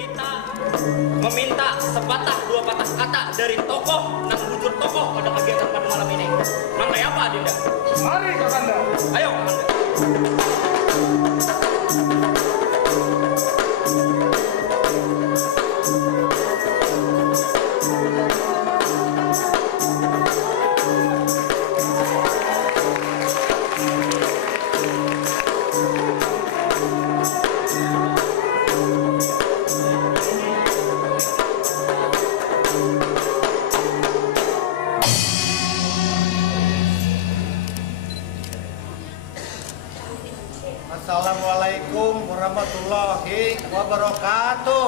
kita meminta sepatah dua patah kata dari tokoh dan bujur tokoh pada kegiatan pada malam ini. Mengenai apa, Dinda? Mari, Kakanda. Ayo, Kakanda. Assalamualaikum warahmatullahi wabarakatuh.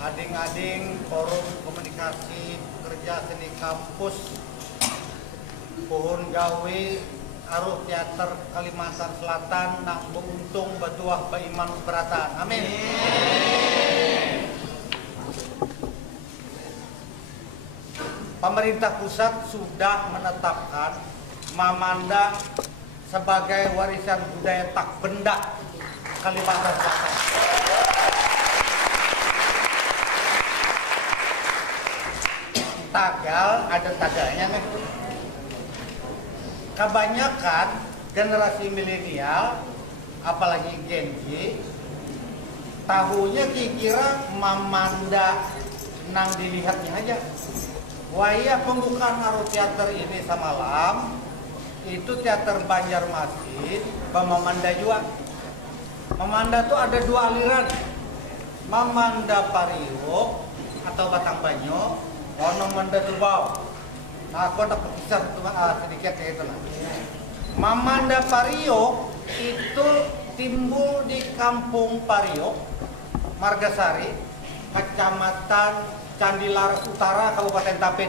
Ading-ading forum komunikasi kerja seni kampus Pohon Gawe Aruh Teater Kalimantan Selatan nak beruntung batuah baiman beratan. Amin. Pemerintah pusat sudah menetapkan Mamanda sebagai warisan budaya tak benda Kalimantan Selatan. Tagal ada tagalnya nih. Kebanyakan generasi milenial, apalagi Gen Z, tahunya kira Mamanda nang dilihatnya aja. Waya pembukaan Aruh Teater ini semalam itu teater Banjarmasin Mamanda juga. Mamanda tuh ada dua aliran, Mamanda Pariuk atau Batang Banyo, Mamanda Tubau. Nah, aku ada kisah sedikit kayak itu lah. Mamanda Pariuk itu timbul di Kampung Pariuk, Margasari, Kecamatan Candilar Utara, Kabupaten Tapin.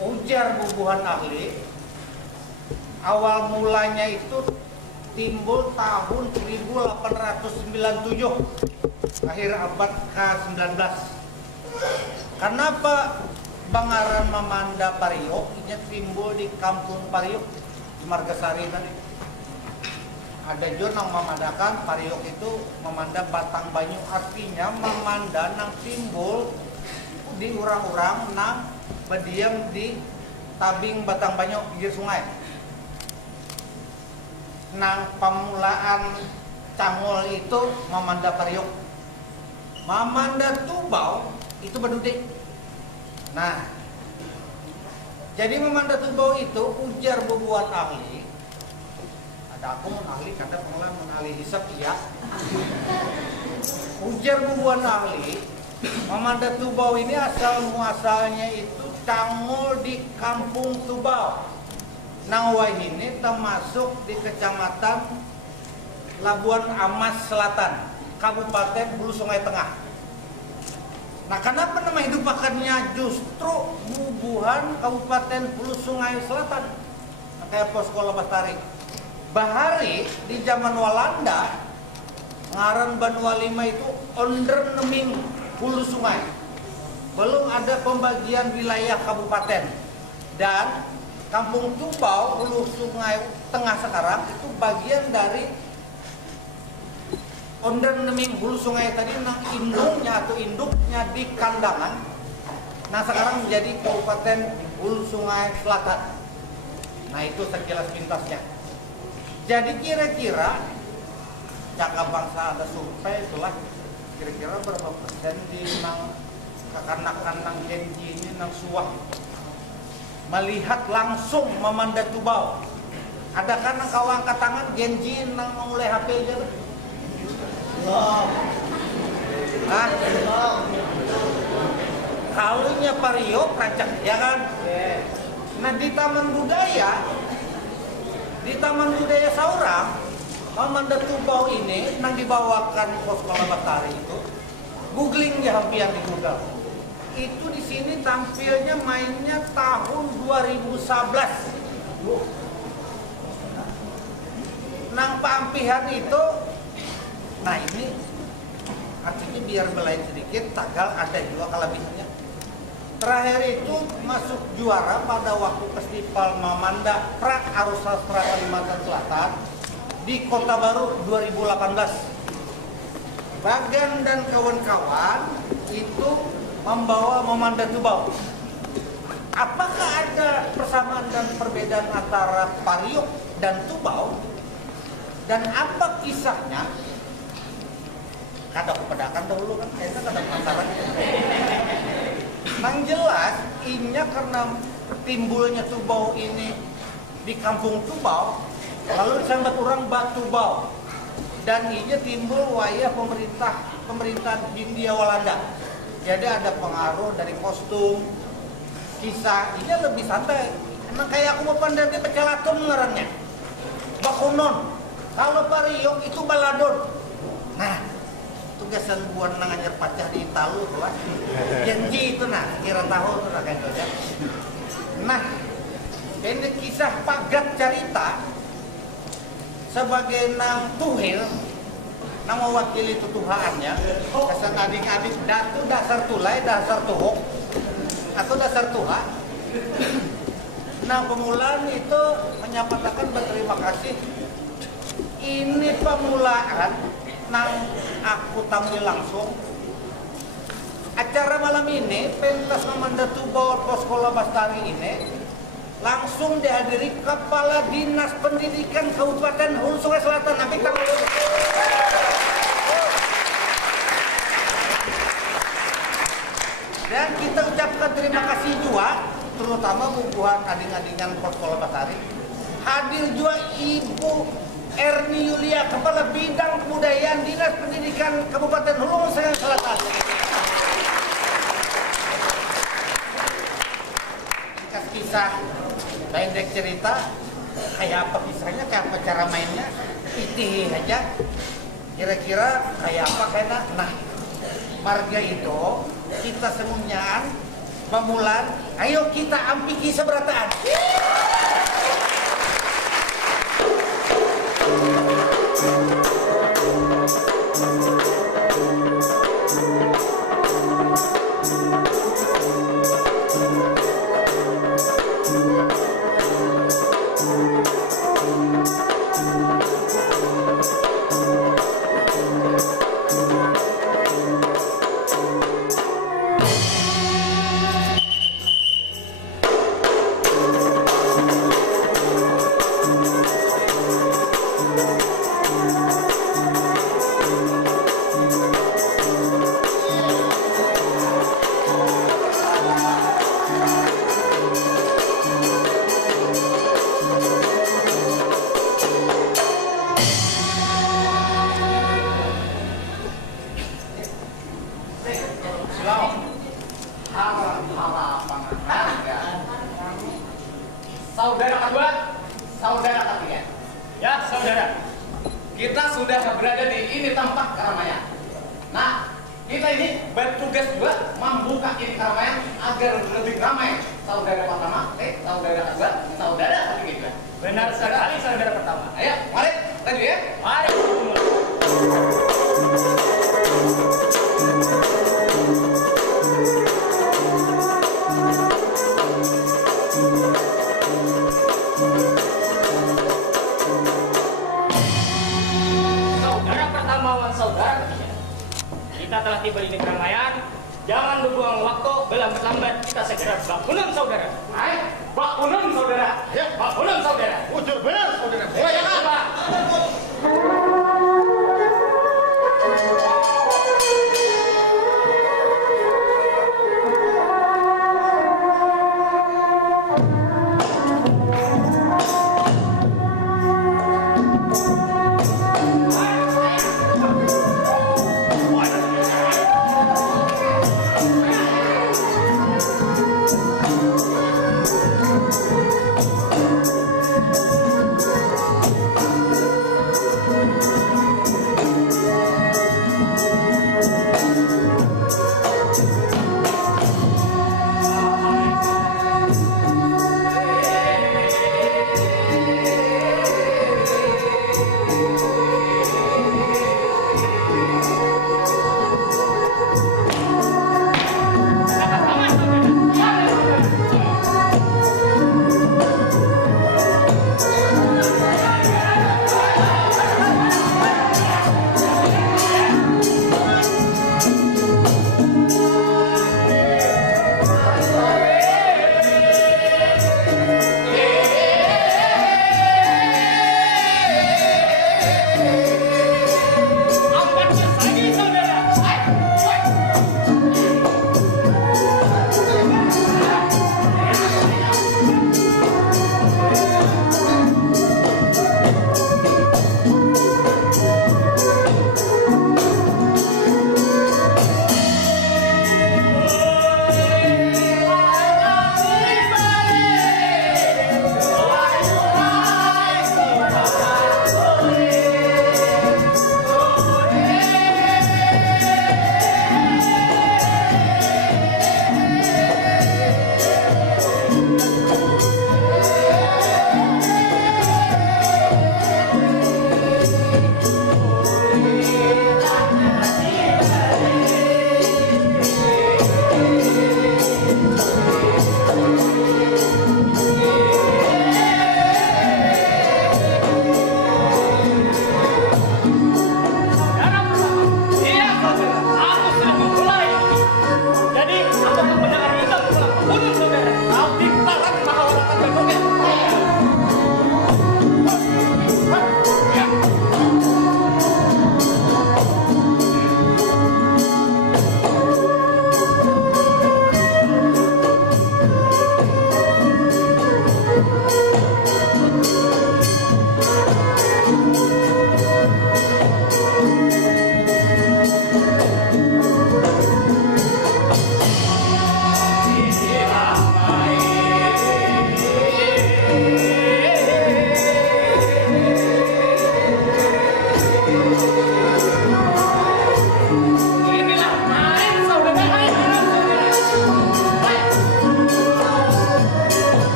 Ujar bubuhan ahli, awal mulanya itu timbul tahun 1897, akhir abad ke-19. Kenapa Bangaran Mamanda Pariuk ini timbul di Kampung Pariuk di Margasari tadi? Ada juga yang memandakan Pariuk itu memanda Batang Banyu, artinya memanda nang timbul di urang-urang nang berdiam di tabing Batang Banyu pinggir sungai. Nang pemulaan Cangol itu Mamanda Pariuk. Mamanda Tubau itu Badudik. Nah, jadi Mamanda Tubau itu ujar bubuhan ahli. Ada aku mun ahli, kata pengelola mun ahli hisab iya. Ujar bubuhan ahli, Mamanda Tubau ini asal muasalnya itu Cangol di Kampung Tubau. Nang ini termasuk di Kecamatan Labuan Amas Selatan, Kabupaten Hulu Sungai Tengah. Nah, kenapa nama hidupakannya justru bubuhan Kabupaten Hulu Sungai Selatan? Kayak Posko Lestari. Bahari di zaman Walanda, ngaran Banua Lima itu onderneming hulu sungai. Belum ada pembagian wilayah kabupaten. Dan Kampung Tubau, hulu sungai tengah sekarang itu bagian dari onderneming hulu sungai tadi nang induknya atau induknya di Kandangan. Nah, sekarang menjadi Kabupaten Hulu Sungai Selatan. Nah, itu sekilas pintasnya. Jadi kira-kira Cakap Bangsa ada survei itulah kira-kira berapa persen di nang kekanak-kanak Gen Z ini nang suah melihat langsung Mamanda Tubau. Ada kan nang kau angkat tangan Gen Z nang mulai HP aja tuh. Nah, kalunya Pariuk rancak ya kan. Nah, di Taman Budaya Saurang, Mamanda Tubau ini nang dibawakan Posko Lestari itu, googling ya hampir di Google. Itu di sini tampilnya mainnya tahun 2011. Nang pampihan itu, nah ini artinya biar belain sedikit, Tagal ada juga kelebihannya. Terakhir itu masuk juara pada waktu festival Mamanda Pra Arus Sastra Kalimantan Selatan di Kota Baru 2018. Bagan dan kawan-kawan itu membawa Mamanda Tubau. Apakah ada persamaan dan perbedaan antara Pariuk dan Tubau? Dan apa kisahnya? Kada kepedakan dahulu kan, kayaknya kada penasaran. Yang jelas, inya karena timbulnya Tubau ini di kampung Tubau, lalu disambat orang Batu Bau. Dan ini timbul wayah pemerintahan Hindia Walanda. Jadi ada pengaruh dari kostum, kisah. Ini lebih santai. Emang kayak aku mau pandai di Pecalaton ngarannya. Bakunon. Kalau Pariuk itu baladon. Nah, tugasan buan nanganyer pacah di Italu tuh lah. Janji itu nah, kira tahu tuh kayak gitu ya. Nah, ini kisah Pagat Carita sebagai nang tuhil, nang mewakili tutuhaannya, kesan adik-adik datu dasar tulai, dasar tuhuk, atau dasar tuha. Nah, pemulaan itu menyatakan berterima kasih. Ini pemulaan nang aku tampil langsung. Acara malam ini, pentas Mamanda Tubau Poskola Bastari ini langsung dihadiri Kepala Dinas Pendidikan Kabupaten Hulu Sungai Selatan. Nanti kita dan kita ucapkan terima kasih juga, terutama bubuhan ading-adingan Poskola Bastari. Hadir juga Ibu Erni Yulia, Kepala Bidang Kebudayaan Dinas Pendidikan Kabupaten Hulu Sungai Selatan. Kisah pendek cerita kayak apa kisahnya, kayak apa cara mainnya, itih aja kira-kira kayak apa kayaknya. Nah, marga itu kita semuanya pemulaan, ayo kita ampiki seberataan. Saudara kedua, saudara ketiga. Ya, saudara. Kita sudah berada di ini tempat keramaian. Nah, kita ini bertugas juga membuka ini keramaian agar lebih ramai. Saudara pertama, saudara kedua, saudara ketiga. Benar sekali, saudara pertama. Ayo, mari, lanjut ya. Mari. Saudara ketiga, kita telah tiba di keramaian. Jangan berbuang waktu, berlambat-lambat. Kita segera bakunan saudara. Ayo, bakunan saudara. Ya, bakunan saudara. Ujur benar saudara. Ya, Pak.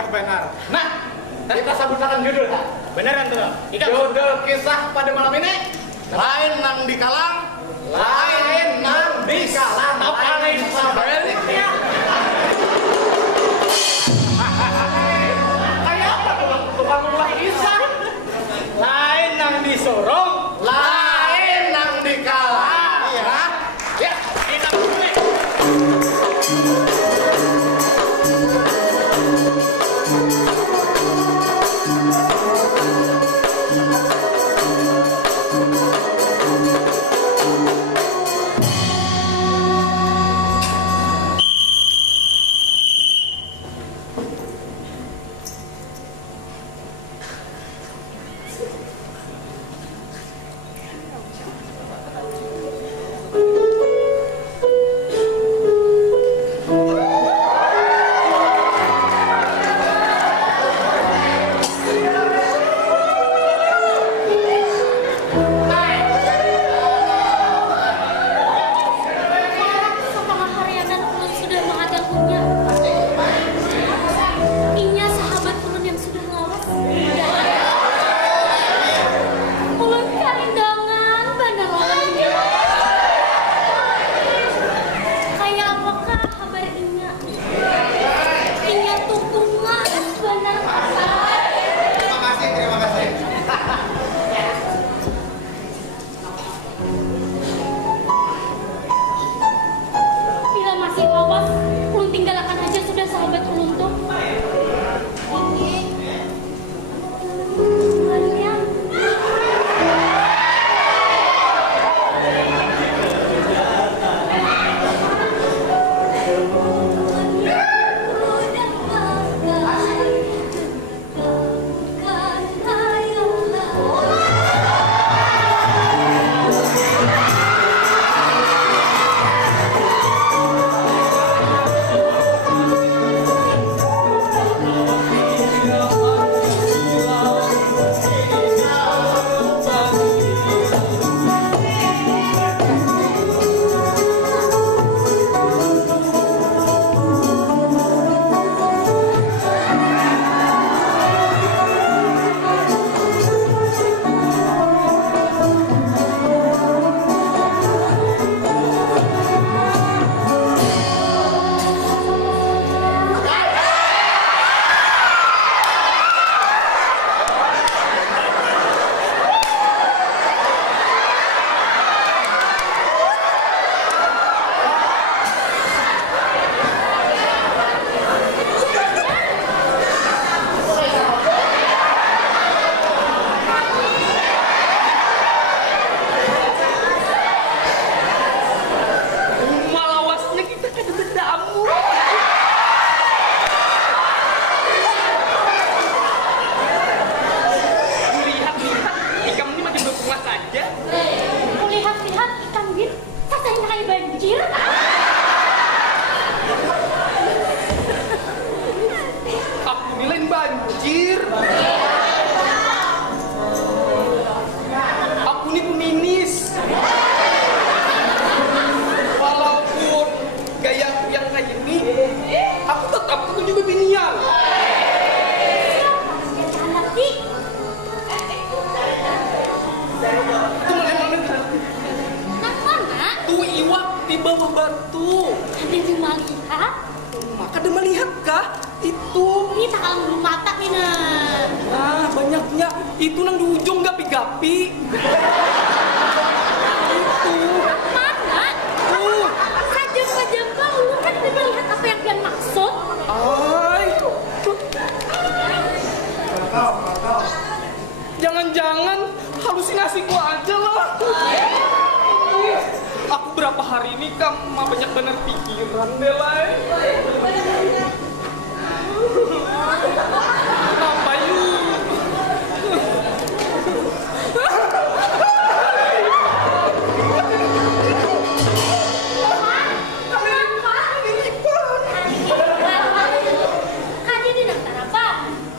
Iya benar. Nah, kita sabutakan judul. Beneran tuh. Judul kisah pada malam ini lain nang di kalang, lain nang di kalang, apa lain sebenarnya? Kayak apa tukang mulai isah? Lain nang disorong, Lain nang di kalang. Iya. Ya, kita mulai. Setelah harian dan ulun sudah menghadang punya. Inya sahabat ulun yang sudah lawas. Ulun karindangan bandar lawannya. Kayak apakah kabar Inya? Inya tukungan bandar pasar. Terima kasih, terima kasih. Bila masih lawas, ulun tinggalkan aja sudah sahabat ulun tuh. Ini hubungannya. Malawasnya kita kan berdamu. Lihat, ikan ini makin berpuas saja. Lihat-lihat ikan bin, rasanya kayak banjir. Aku nilai banjir. Aku ini peminis. Walaupun gaya aku yang kayak gini, aku tetap juga binian. Anak dik, Itu mana? nak mana? Tuh iwak di bawah batu. Ada yang melihat? Maka dia melihat kah? Itu. Ini tak kalah belum mata nih nah. Nah, banyaknya. Itu nang di ujung gapi-gapi. Itu. Mana? Tuh. Sajam-sajam lu kan udah melihat apa yang dia maksud. Ay. Jangan-jangan halusinasi gua aja lah. Aku berapa hari ini mah banyak bener pikiran deh lah. Apa yuk? Kadi di daftar apa?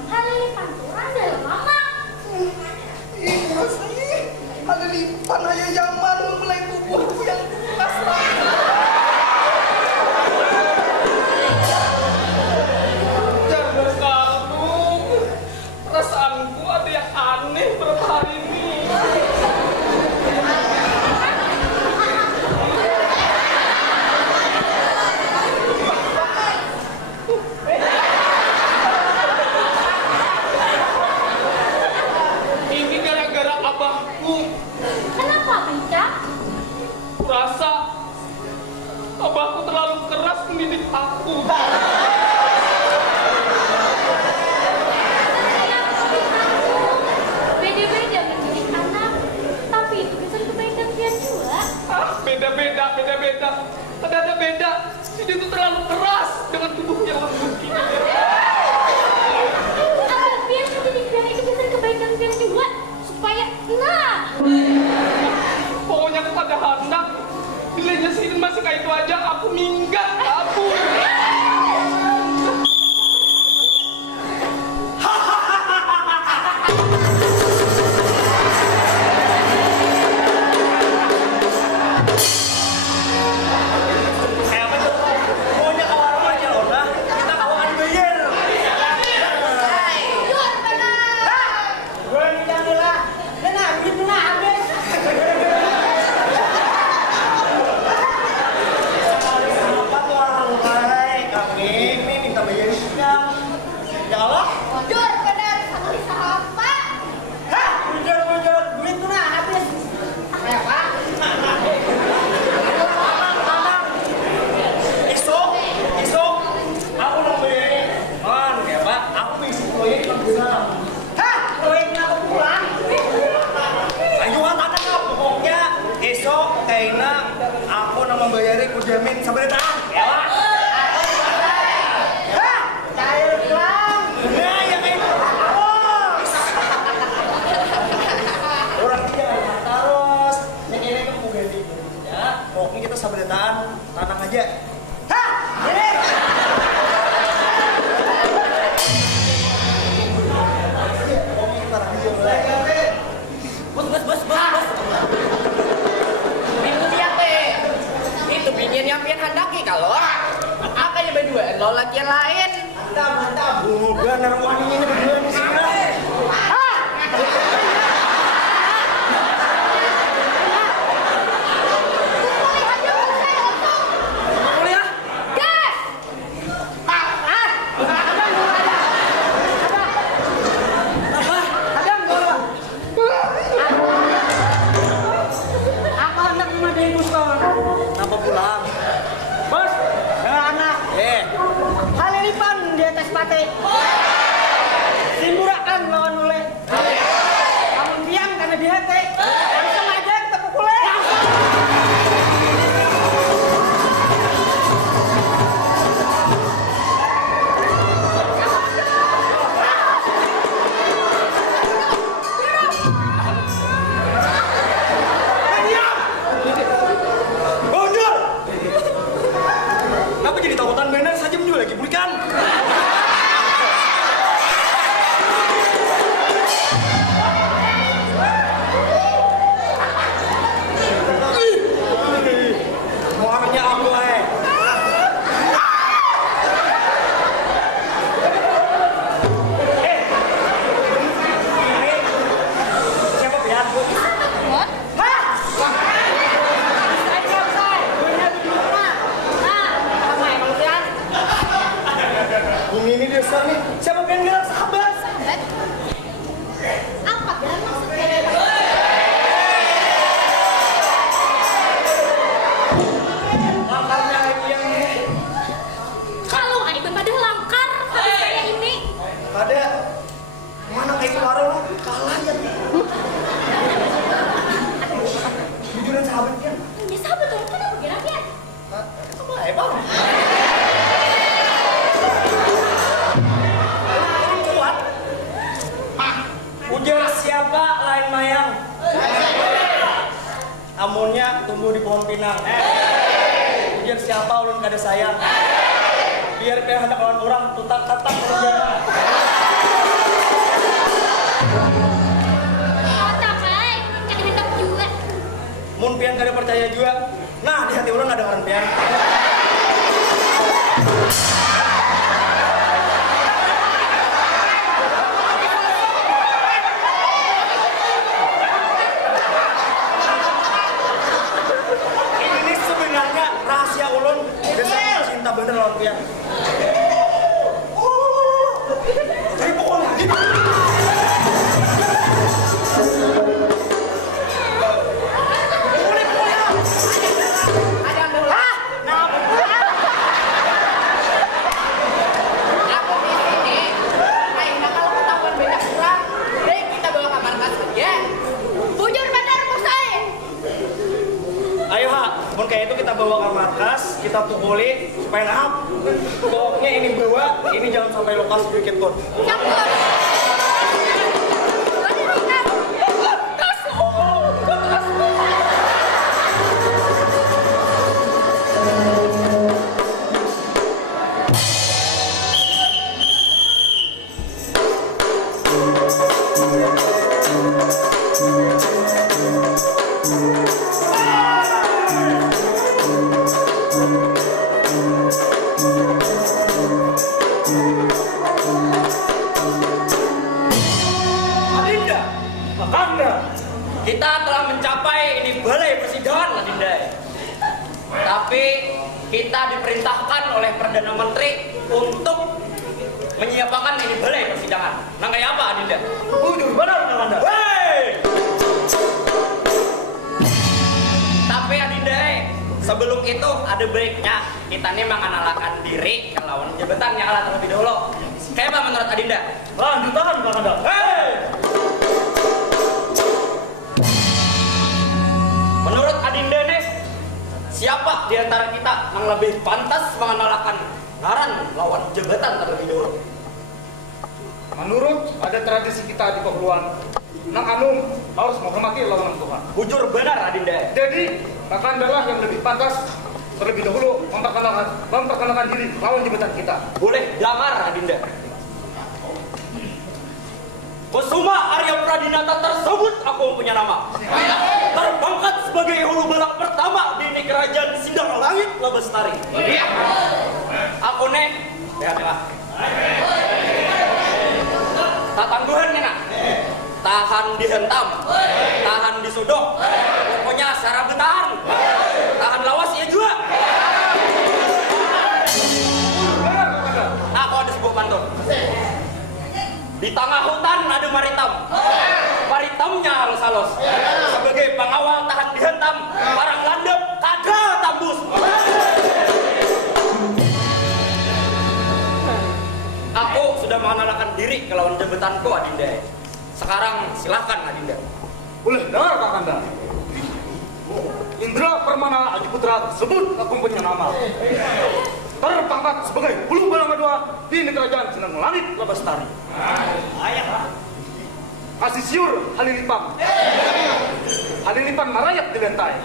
Hal ini panturan dari mama. Iya sih. Ada lipan aja zaman mulai tubuhku yang pasrah. Mantap. Benar wanginya ini berdua nih sebenarnya. Kenapa pulang? Bos, anak. Halilipan di atas pate. Simburakan lawan ule. Kamu diam karena di hati. Langsung aja kita pukulin. Bonjol! Kenapa jadi takutan bener saja juga lagi pulihkan? Muaranya aku siapa Pian? Ini dasar nih. Siapa Pian bilang sahabat? Apa kan maksudnya? Langkarnya yang ini. Kalau nggak daripada langkar habis kayak ini. Ada mana kayak warung kalah ya. Jujuran sahabatnya. Ya sahabat tuh kan apa kira-kira? Sama Bang. Kuat. Ujar siapa lain mayang? Amunnya tumbuh di pohon pinang. Ujar siapa ulun kada sayang? Biar kayak hendak lawan orang tutak katak ujar. Otak ay, kada hendak juga. Mun pian kada percaya juga. Nah, di hati ulun ada orang pian. Ini sebenarnya rahasia ulun. Dasar cinta bener lawan pian. Jadi pukul lagi. Ada dulu. Nah, aku di sini. Ayo kalau ketahuan beda kurang, deh kita bawa ke markas aja. Bujur benar musai. Ayo ha, mun kayak itu kita bawa ke markas, kita pukuli supaya nahap. Pokoknya ini bawa, ini jangan sampai lepas sedikit pun. Campur. Adinda, Kakanda, Kita telah mencapai ini balai persidangan, Adinda. Tapi kita diperintahkan oleh Perdana Menteri untuk menyiapkan ini balai persidangan. Nah kayak apa, Adinda? bujur benar Kakanda. Hei! Tapi Adinda, sebelum itu ada baiknya kita nih mengenalkan diri ke lawan jabatan yang kalah terlebih dahulu. Kayak apa menurut Adinda? Lanjutkan Kakanda. Hei! Menurut Adinda nih, siapa di antara kita yang lebih pantas mengenalkan ngaran lawan jabatan terlebih dahulu? Menurut ada tradisi kita di Pahuluan, Nang Anum harus menghormati lawangan Tuhan. Bujur benar Adinda. Jadi, Kakanda lah yang lebih pantas terlebih dahulu memperkenalkan diri lawan jabatan kita. Boleh dengar Adinda. Kusuma Arya Pradinata tersebut aku punya nama. Terpangkat sebagai hulu balak pertama di ini kerajaan Sindang Langit Labestari. Aku nih, lihat. Tak tangguhan ya nak. Tahan dihentam, tahan disodok, pokoknya secara bertahan. Tahan lawas ya juga. Aku ada sebuah pantun. Di tengah hutan ada maritam. Maritamnya halus-halus. Sebagai pengawal tahan dihentam, barang landep kada tambus. Aku sudah mengenalkan diri ke lawan jabatanku, Adinda. Sekarang silahkan, Adinda. Boleh dengar Kakanda? Indra Permana Aji Putra tersebut aku punya nama. Terpangkat sebagai Hulu Balang Kedua di Kerajaan Sindang Langit Labastari. Kasih siur Halilipan. Halilipan marayat di lantai.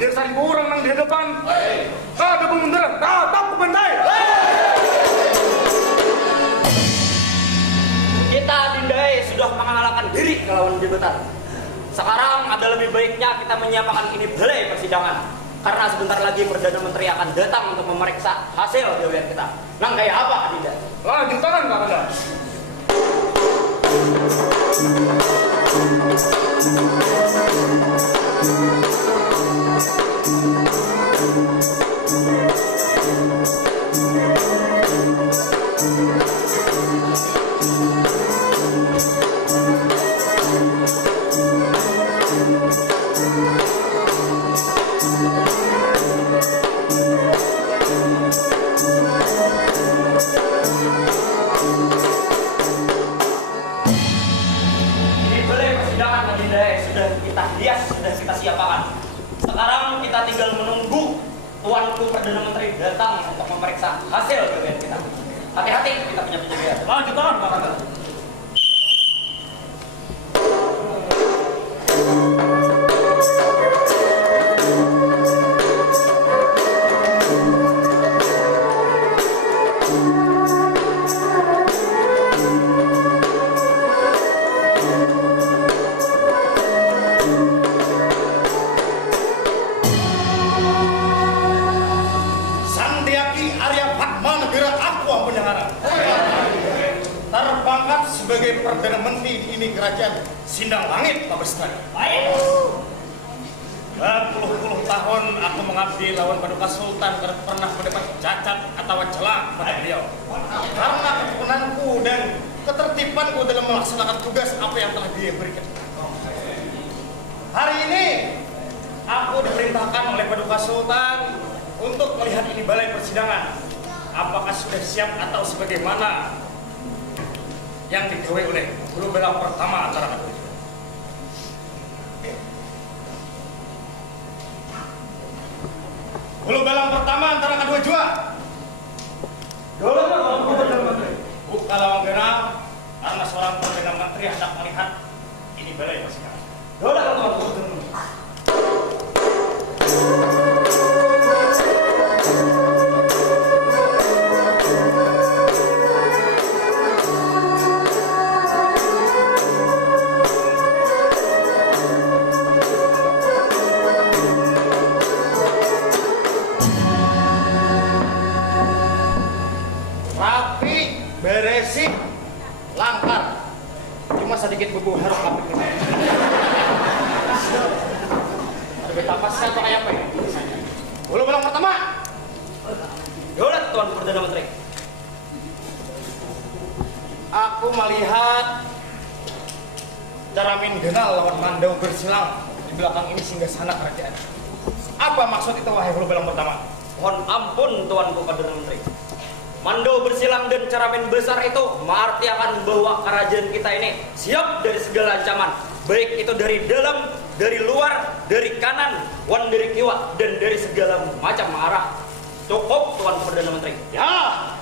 Biar seribu orang nang di hadapan. Kada pemunduran, tatap ke bandai. Kita, Adinda, sudah mengenalkan diri ke lawan jabatan. Sekarang ada lebih baiknya kita menyiapkan ini balai persidangan. Karena sebentar lagi Perdana Menteri akan datang untuk memeriksa hasil gawean kita. Nang kayak apa, Adinda? Lanjut tangan Kakanda. Sudah kita siapkan. Sekarang kita tinggal menunggu tuanku Perdana Menteri datang untuk memeriksa hasil gawean kita. Hati-hati, kita punya penjagaan. Lanjut tangan Kakanda. Sebagai Perdana Menteri di ini Kerajaan Sindang Langit Labastari. Berpuluh-puluh tahun aku mengabdi lawan Paduka Sultan dan pernah mendapat cacat atau celah pada beliau. Karena ketekunanku dan ketertibanku dalam melaksanakan tugas apa yang telah dia berikan. Hari ini aku diperintahkan oleh Paduka Sultan untuk melihat ini balai persidangan. Apakah sudah siap atau sebagaimana yang digawe oleh Hulu Balang pertama antara kedua. Hulu Balang pertama antara kedua jua. Buka lawang gerak karena seorang Perdana Menteri hendak melihat ini balai persidangan. Beresik, langkar, cuma sedikit bebu harus kapit. Ada beta paskan atau kayak apa ya? Hulu Balang pertama. Daulat Tuan Perdana Menteri. Aku melihat cara Mindenal lawan Mandau bersilang di belakang ini singgah sana kerajaan. Apa maksud itu wahai Hulu Balang pertama? Mohon ampun Tuanku Perdana Menteri. Mando bersilang dan caramen besar itu berarti akan membawa kerajaan kita ini siap dari segala ancaman. Baik itu dari dalam, dari luar, dari kanan, wan dari kiwa, dan dari segala macam arah. Cukup Tuan Perdana Menteri. Ya.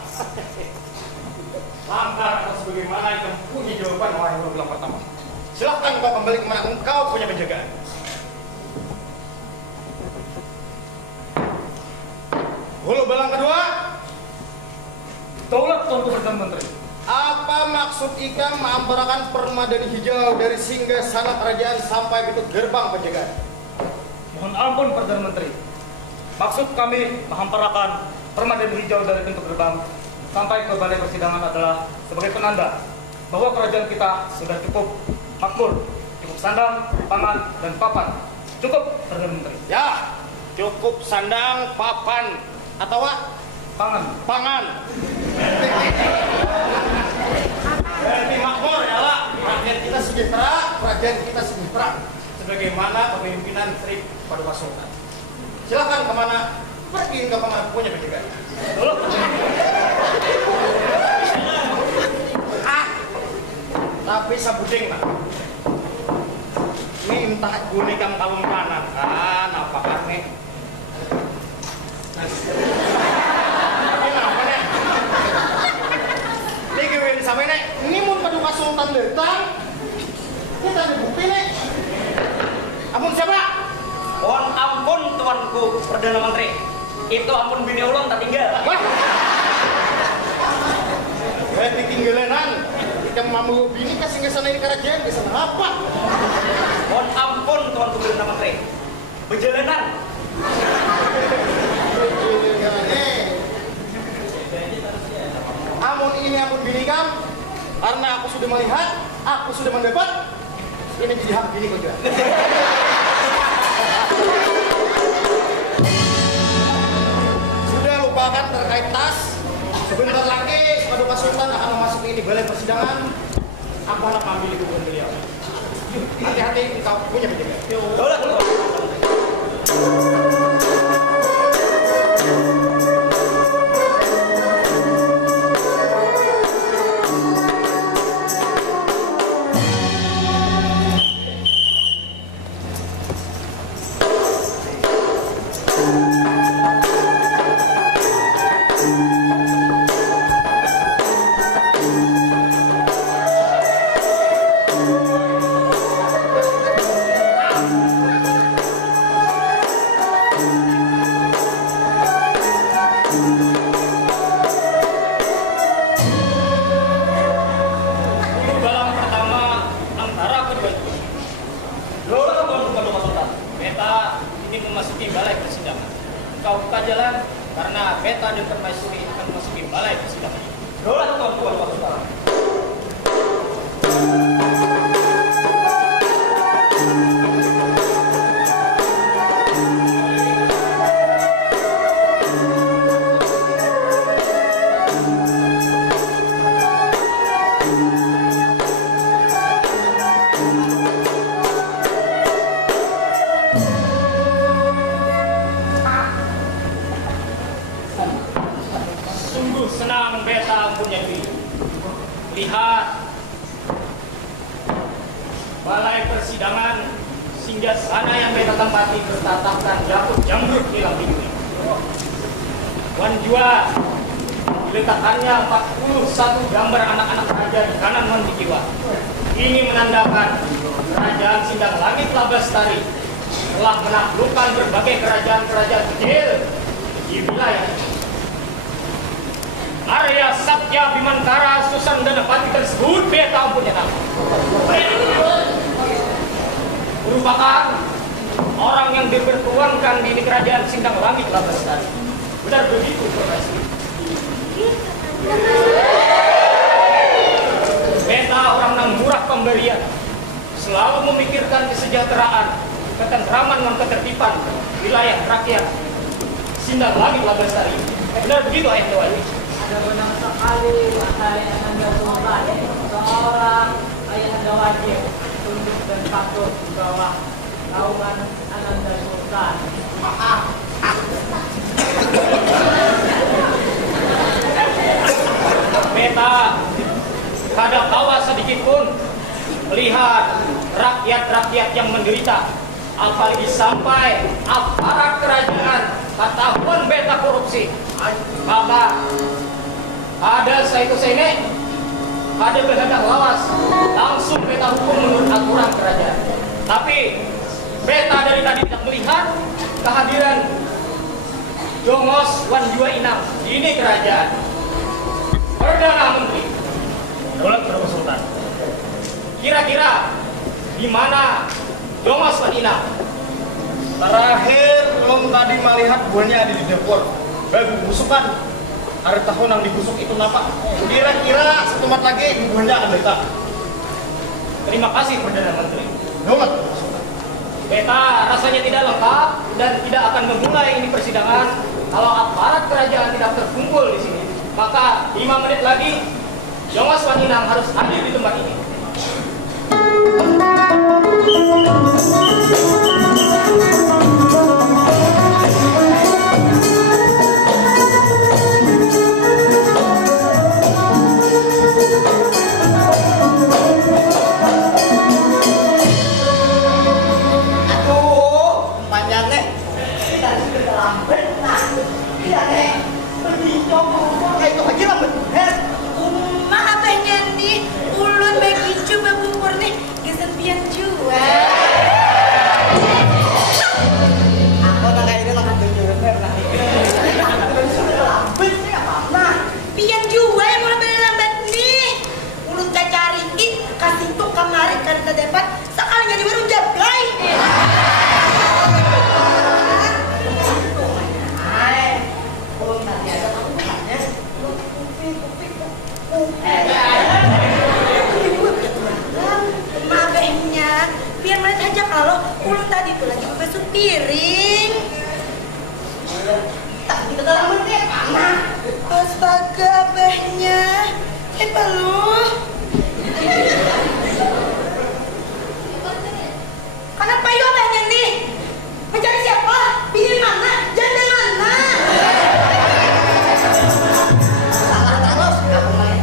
Langkar atau sebagaimana yang punya jawaban wahai Hulu Balang pertama. Silahkan kau kembali kemana engkau punya penjagaan. Hulu Balang kedua. Daulat Tuan Perdana Menteri. Apa maksud Ika mengamparakan permadani hijau dari singgah sana kerajaan sampai pintu gerbang penjagaan? Mohon ampun Perdana Menteri. Maksud kami menghamparakan permadani hijau dari pintu gerbang sampai ke balai persidangan adalah sebagai penanda bahwa kerajaan kita sudah cukup makmur, cukup sandang, pangan, dan papan. Cukup, Perdana Menteri. Ya, cukup sandang, papan, atau apa? Pangan. Pangan. Lebih makmur ya lah. Rakyat kita sejahtera, kerajaan kita sejahtera. Sebagaimana kepemimpinan Tri Paduka Sultan. Silakan kemana? Pergi ke kamar punya penjaga. Dulu. Tapi sabuding lah. Ini entah gune kam kalung kanan kan, apakah nih? Ini gawin sampai nek, ini mun Paduka Sultan datang, kita ada bukti nek. Ampun siapa? Mohon ampun tuanku Perdana Menteri. Itu ampun bini ulun tak tinggal. Wah, tinggalan. Kita mau bini kasih ngesana ini kerajaan, kesana apa? Mohon ampun tuanku Perdana Menteri. Perjalanan. Amun ini ampun bini kam, karena aku sudah melihat, aku sudah mendapat, ini jadi hak bini kau juga. Sudah lupakan terkait tas. Sebentar lagi Paduka Sultan akan memasuki ini balai persidangan. Aku harap ambil itu bukan beliau. Hati-hati kau punya penjaga. Lihat balai persidangan sehingga sana yang beta tempati bertatahkan jatuh jamrut hilang di dunia. Wan jua diletakkannya 41 gambar anak-anak raja di kanan wan di jiwa. Ini menandakan kerajaan Sindang Langit Labastari telah menaklukkan berbagai kerajaan-kerajaan kecil di wilayah Arya Satya Bimantara Susan dan Pati tersebut beta punya nama. Merupakan orang yang dipertuangkan di kerajaan Sindang Langit Labastari. Benar begitu, Profesor. Beta orang yang murah pemberian, selalu memikirkan kesejahteraan, ketentraman dan ketertiban wilayah rakyat Sindang Langit Labastari. Benar begitu, Ayah Dewa ini. Ada benar sekali saya Anda Sultan, seorang Ayahanda wajib tunduk dan patuh di bawah naungan Ananda Sultan. Maaf. Beta kada kawa sedikit pun melihat rakyat-rakyat yang menderita, apalagi sampai aparat kerajaan katahuan beta korupsi. Maka ada saiku sene, ada kehendak lawas, langsung beta hukum menurut aturan kerajaan. Tapi beta dari tadi tidak melihat kehadiran Jongos Wan Jua Inang. Ini kerajaan. Perdana Menteri. Daulat Paduka Sultan. Kira-kira di mana Jongos Wan Inang? Terakhir belum tadi melihat buahnya ada di dapur. Bagus busukan. Ada tahun yang dibusuk itu napa? Kira-kira setempat lagi Bunda akan beta. Terima kasih Perdana Menteri. Nungat. Beta rasanya tidak lengkap dan tidak akan memulai ini persidangan kalau aparat kerajaan tidak terkumpul di sini. Maka 5 menit lagi Jomas Waninang harus hadir di tempat ini. dapat sekali jadi baru jablay. Mabehnya, biar melihat aja kalau ulun tadi tuh lagi membasuh piring. Tak kita dalam menit, mana? Astaga, abehnya. Lu. Kenapa yuk abehnya nih? Mencari siapa? Bini mana? Janda mana? Salah terus, kamu main.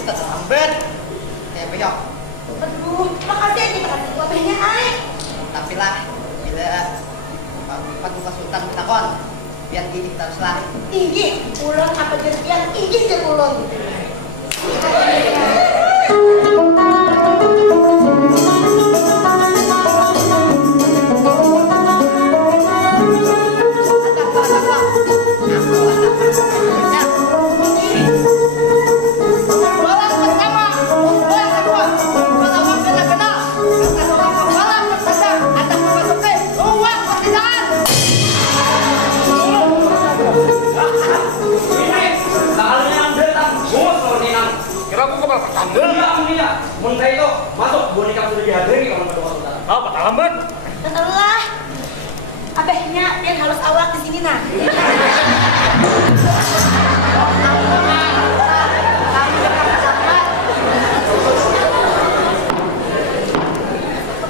Kita sambet. Kayak beyok. Aduh, makasih aja makasih gua abehnya ay. Tapi lah, bila Paduka Sultan takon biar gini kita harus lari tinggi ulun apa jadi biar tinggi dia ulun. Menteri itu masuk boneka sudah dihadiri kalau Paduka Sultan. Oh, Pak Lambat. Setelah abehnya yang harus awak di sini nah.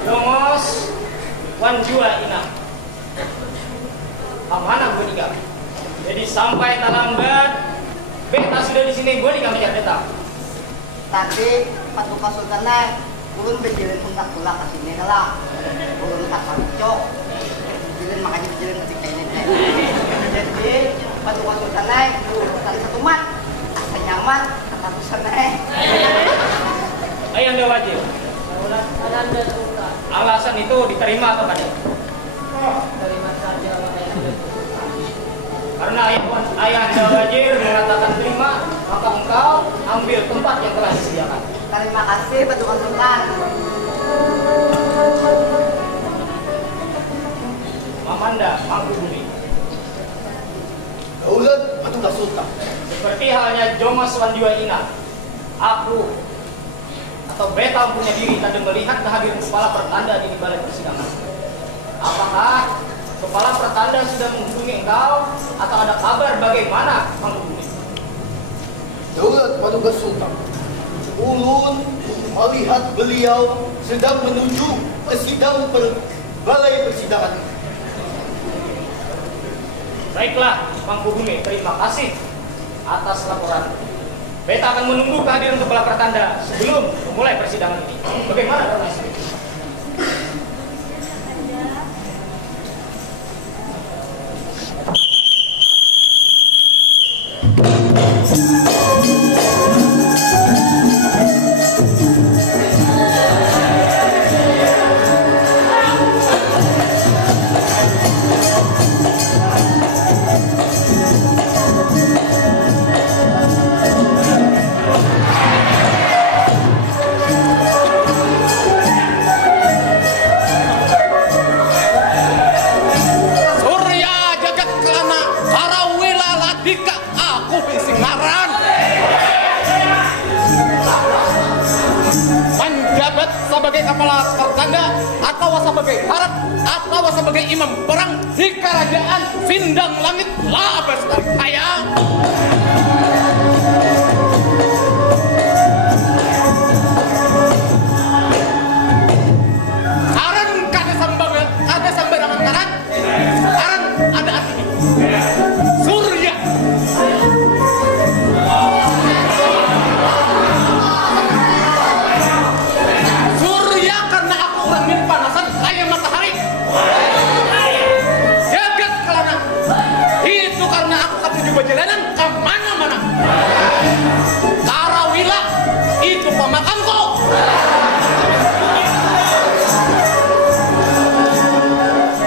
Jongos Wanjua Ina. Amanah boneka. Jadi sampai talambat beta sudah di sini boneka mencari beta. Tapi Paduka Sultan naik, ulun berjalan pundak pula ke sini lah. Ulun tak cok, berjalan makanya berjalan ketika ini. Jadi Paduka Sultan naik, tali satu mat, asa nyaman, kata Sultan naik. Ayahanda wajib. Ayahanda Sultan. Alasan itu diterima atau tidak? Terima saja Ayahanda Sultan. Karena Ayahanda wajib mengatakan terima, maka engkau ambil tempat yang telah disediakan. Terima kasih Paduka Sultan. Mamanda Mangkubumi. Daulat Paduka Sultan. Seperti halnya Jomas Wanjua Ina, aku atau beta punya diri tadi melihat kehadiran kepala pertanda di balai persidangan. Apakah kepala pertanda sudah menghubungi engkau atau ada kabar bagaimana Mangkubumi? Daulat Paduka Sultan. Ulun melihat beliau sedang menuju balai persidangan. Baiklah, Mangkubumi, terima kasih atas laporan. Beta akan menunggu kehadiran kepala pertanda sebelum memulai persidangan ini. Bagaimana Mas? kepala pertanda atau sebagai harap atau sebagai imam perang di kerajaan Sindang Langit Labestari. Ayah. Aran kada sembarangan kanan. Aran ada artinya. Surya. Surya karena aku orangnya panasan kayak matahari. Jagat kelana. Itu karena aku ketujuh perjalanan ke mana-mana. Tarawila itu pemakanku.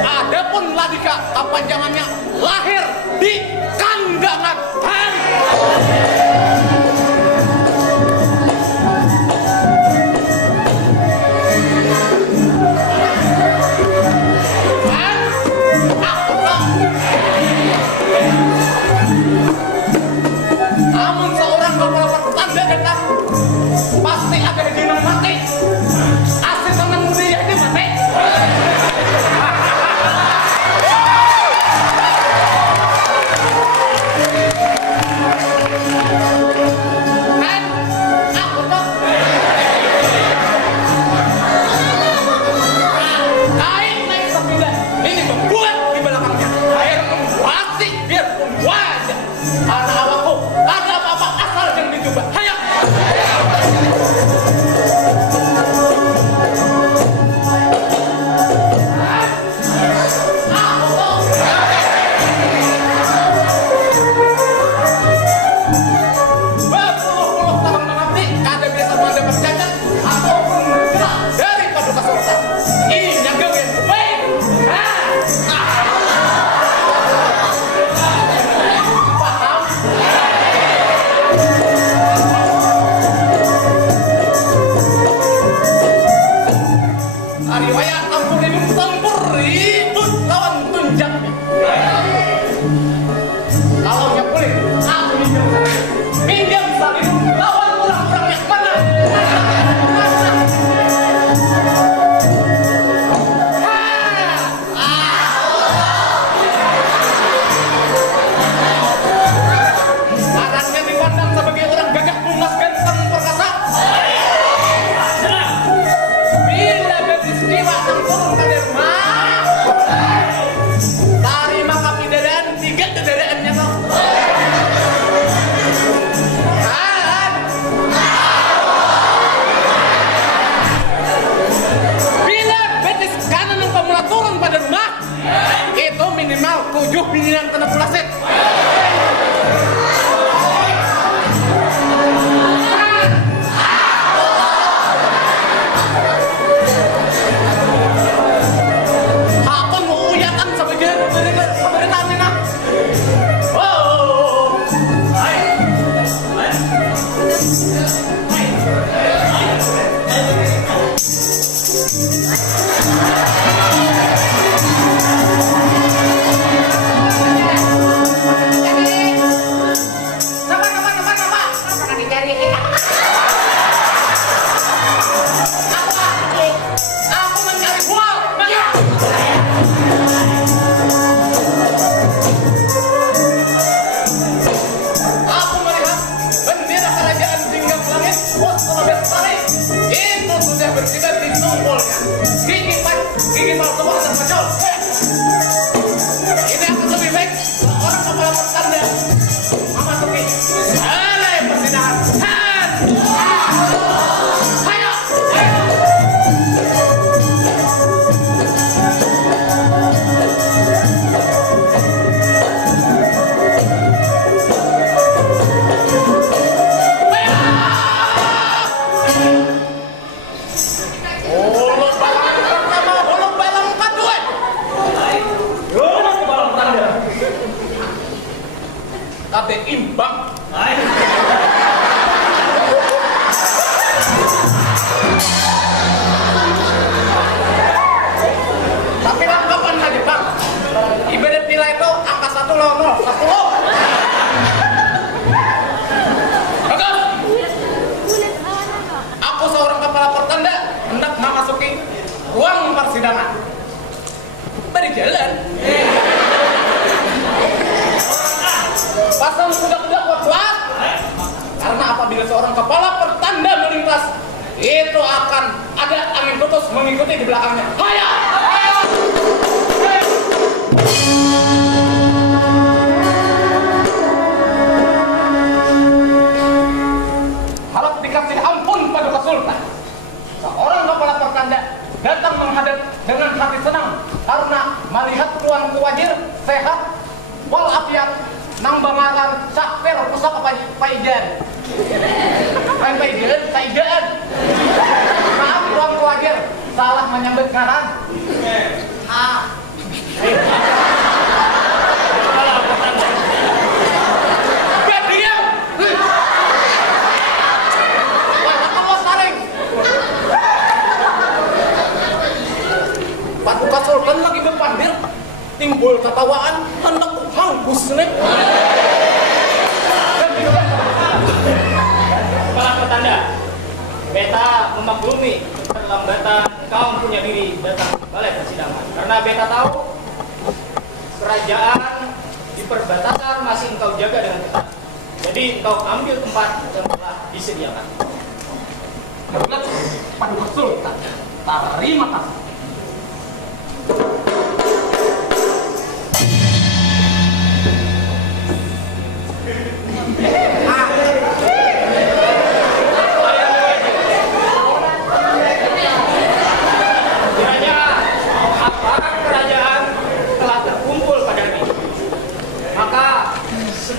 Adapun Ladika kepanjangannya lahir di Kandangan. Namun seorang kepala pertanda datang pasti ada kejadian mati. Asli tangan muda aja mati. Kan aku tuh kain naik sepeda ini membuat di belakangnya air pasti biar wajah karena awakku ada apa-apa asal yang dicoba. Hayo. Berpuluh-puluh tahun mengabdi, kada biasa mendapat berjajan ataupun gerak dari Paduka Sultan. Ini jaga yang baik. Paham? Riwayat tempur ribut lawan tunjang. Kalau yang boleh, aku pinjam saling lawan orang-orang yang mana? Anaknya dipandang sebagai orang gagah pumas ganteng perkasa. Bila gadis dewa turun ke derma, tarima kapidaran 3 dederaannya kau. Kan? Bila betis kanan yang pemula turun pada rumah, itu minimal 7 binian kena pulaset. Aku mau uyakan sebagai pemerintahan ini. Oh, aku mencari buah. Aku melihat bendera kerajaan Sindang Langit Labestari itu sudah berkibar di tumpulnya. Gigi palsu dan pecol. Ini akan lebih baik orang kepala pertanda memasuki balai persidangan. Ayo. Ulun balang pertama, ulun balang kedua. Tapi imbang. Tapi langkapan lagi Pak. Ibadat nilai itu angka 1 lawan 0, 10. Bagus. Aku seorang kepala pertanda hendak memasuki mengikuti di belakangnya. Hayat! Harap dikasih ampun Paduka Sultan. Seorang kepala pertanda datang menghadap dengan hati senang karena melihat Tuan Wajir sehat walafiat nang bangaran sakter pusaka paijan. Paijan. Maaf Tuan Wajir, salah menyambut ngaran. Paduka Sultan lagi berpandir, timbul ketawaan, hendak hanggus nih. Kepala petanda, beta memaklumi keterlambatan kau punya diri datang ke balai persidangan. Karena beta tahu kerajaan di perbatasan masih engkau jaga dengan ketat. Jadi engkau ambil tempat yang telah disediakan. Paduka Sultan, terima kasih.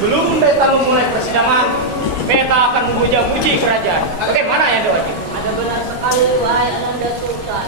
Sebelum beta memulai persidangan, beta akan memuja-muji kerajaan. Bagaimana ya Dewa Wajib? Ada benar sekali wahai Ananda Sultan.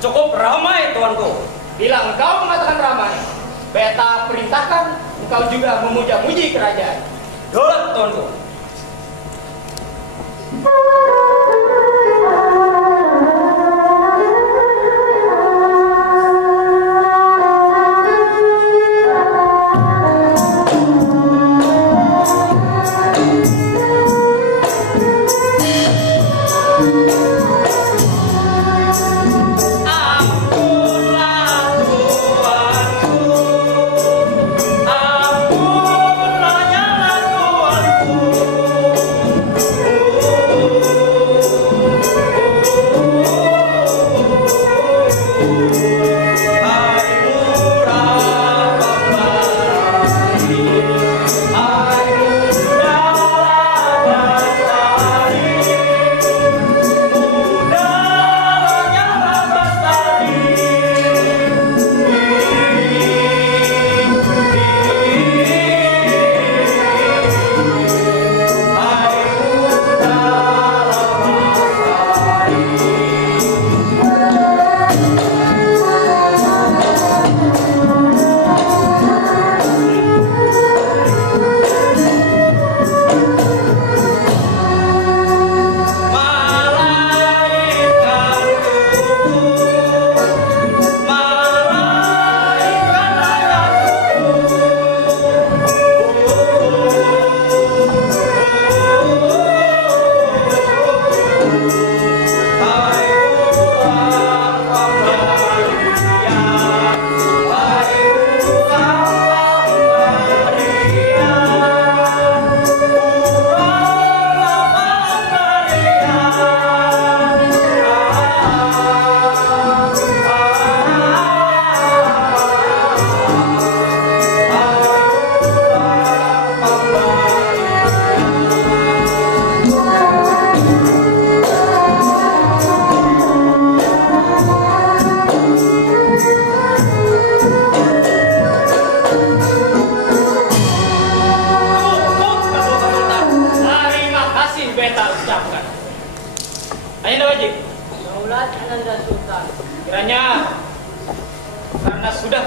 Cukup ramai tuanku. Bila engkau mengatakan ramai, beta perintahkan engkau juga memuja-muji kerajaan. Dolat tuanku. Oh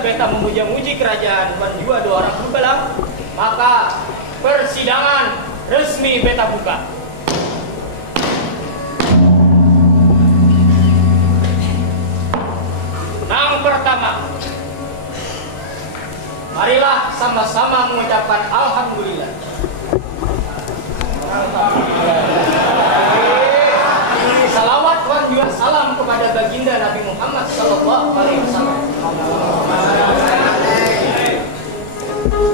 beta memuja-muji kerajaan bukan juga dua orang bebelang, maka persidangan resmi beta buka. Yang pertama, marilah sama-sama mengucapkan alhamdulillah. Salawat dan juga salam kepada baginda Nabi Muhammad Sallallahu Alaihi Wasallam.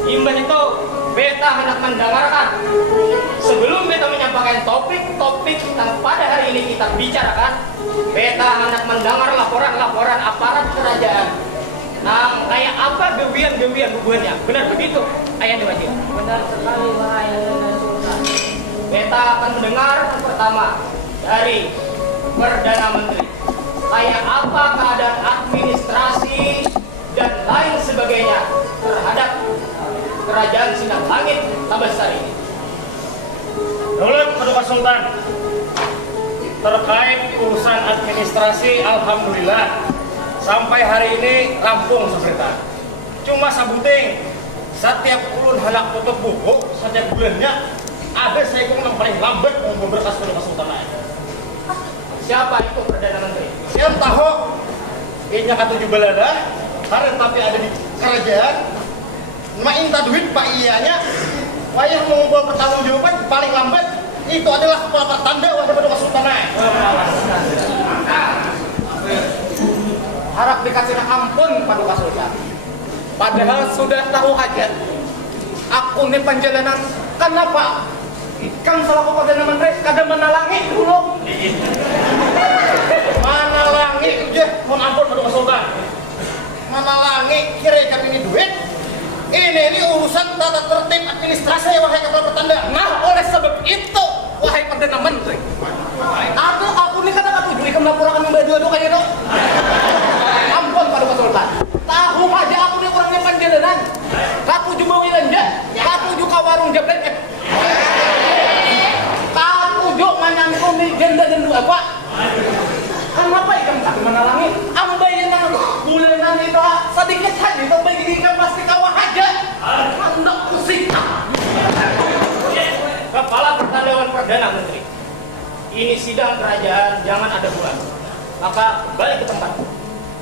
Imban itu beta hendak mendengarkan sebelum beta menyampaikan topik-topik yang pada hari ini kita bicarakan. Beta hendak mendengar laporan-laporan aparat kerajaan. Nah, kayak apa bewian-bewian hubungannya? Benar begitu, Ayah Wajib? Benar sekali, wahai Ayahanda Sultan. Beta akan mendengar yang pertama dari Perdana Menteri. Kayak apa keadaan administrasi dan lain sebagainya terhadap kerajaan Sindang Langit Labastari ini. Daulat Paduka Sultan, terkait urusan administrasi, alhamdulillah sampai hari ini rampung sebentar. Cuma sabuting setiap ulun hendak tutup buku setiap bulannya ada saya yang paling lambat mau berkas Paduka Sultan. Siapa itu Perdana Menteri? Siapa tahu ini kata balada karena tapi ada di kerajaan minta duit pak iyanya wayah mengumpul pertanggungjawaban paling lambat itu adalah kepala pertanda wahai Paduka Sultan. Harap dikasih ampun Paduka Sultan. Padahal sudah tahu hajat. Aku ini penjalanan kenapa? Kan selaku Perdana Menteri kadang menalangi dulu. Mana langit je, mohon ampun Paduka Sultan. Mana langit kira kami ini duit. Ini urusan tata tertib administrasi wahai kepala pertanda. Nah, oleh sebab itu, wahai Perdana Menteri, aku ini kadang aku tujuh ikam laporan kami dua-dua kayak itu. Ampun Paduka Sultan. Tahu aja aku ini orangnya penjalanan. Aku juga wilanja, aku juga warung jablet. Aku juga menyangkut di jenda dan dua pak. Kenapa ikan tak menalangi? Ambai yang bulanan itu sedikit saja itu bagi ikan pasti kawah aja. Anda pusing. Kepala Pertandaan Perdana Menteri. Ini sidang kerajaan, jangan ada bulan. Maka balik ke tempat.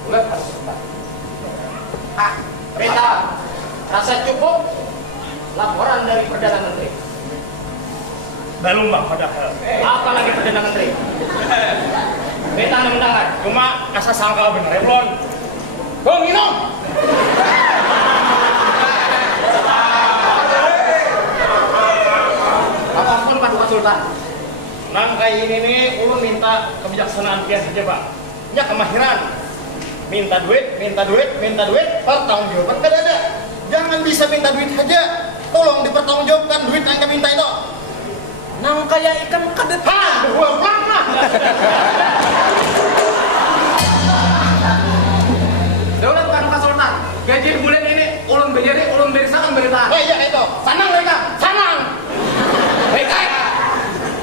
Bulat harus tempat. Beta rasa cukup laporan dari Perdana Menteri. Belum bang, padahal. Apa lagi Perdana Menteri? Beta anda mendengar. Cuma asa sangka bener ya belum. Bang minum. Apapun Paduka Sultan. Nang kayak ini nih, ulun minta kebijaksanaan biasa saja pak. Ya kemahiran. Minta duit, pertanggungjawaban kada ada. Jangan bisa minta duit aja. Tolong dipertanggungjawabkan duit yang kami minta itu. Nang kayak ikan kadet. Dua ulang lah. Daulat Paduka Sultan. Gaji bulan ini ulun bejari, ulun berisakan berita. Oh iya itu. Sanang mereka, sanang. Baik.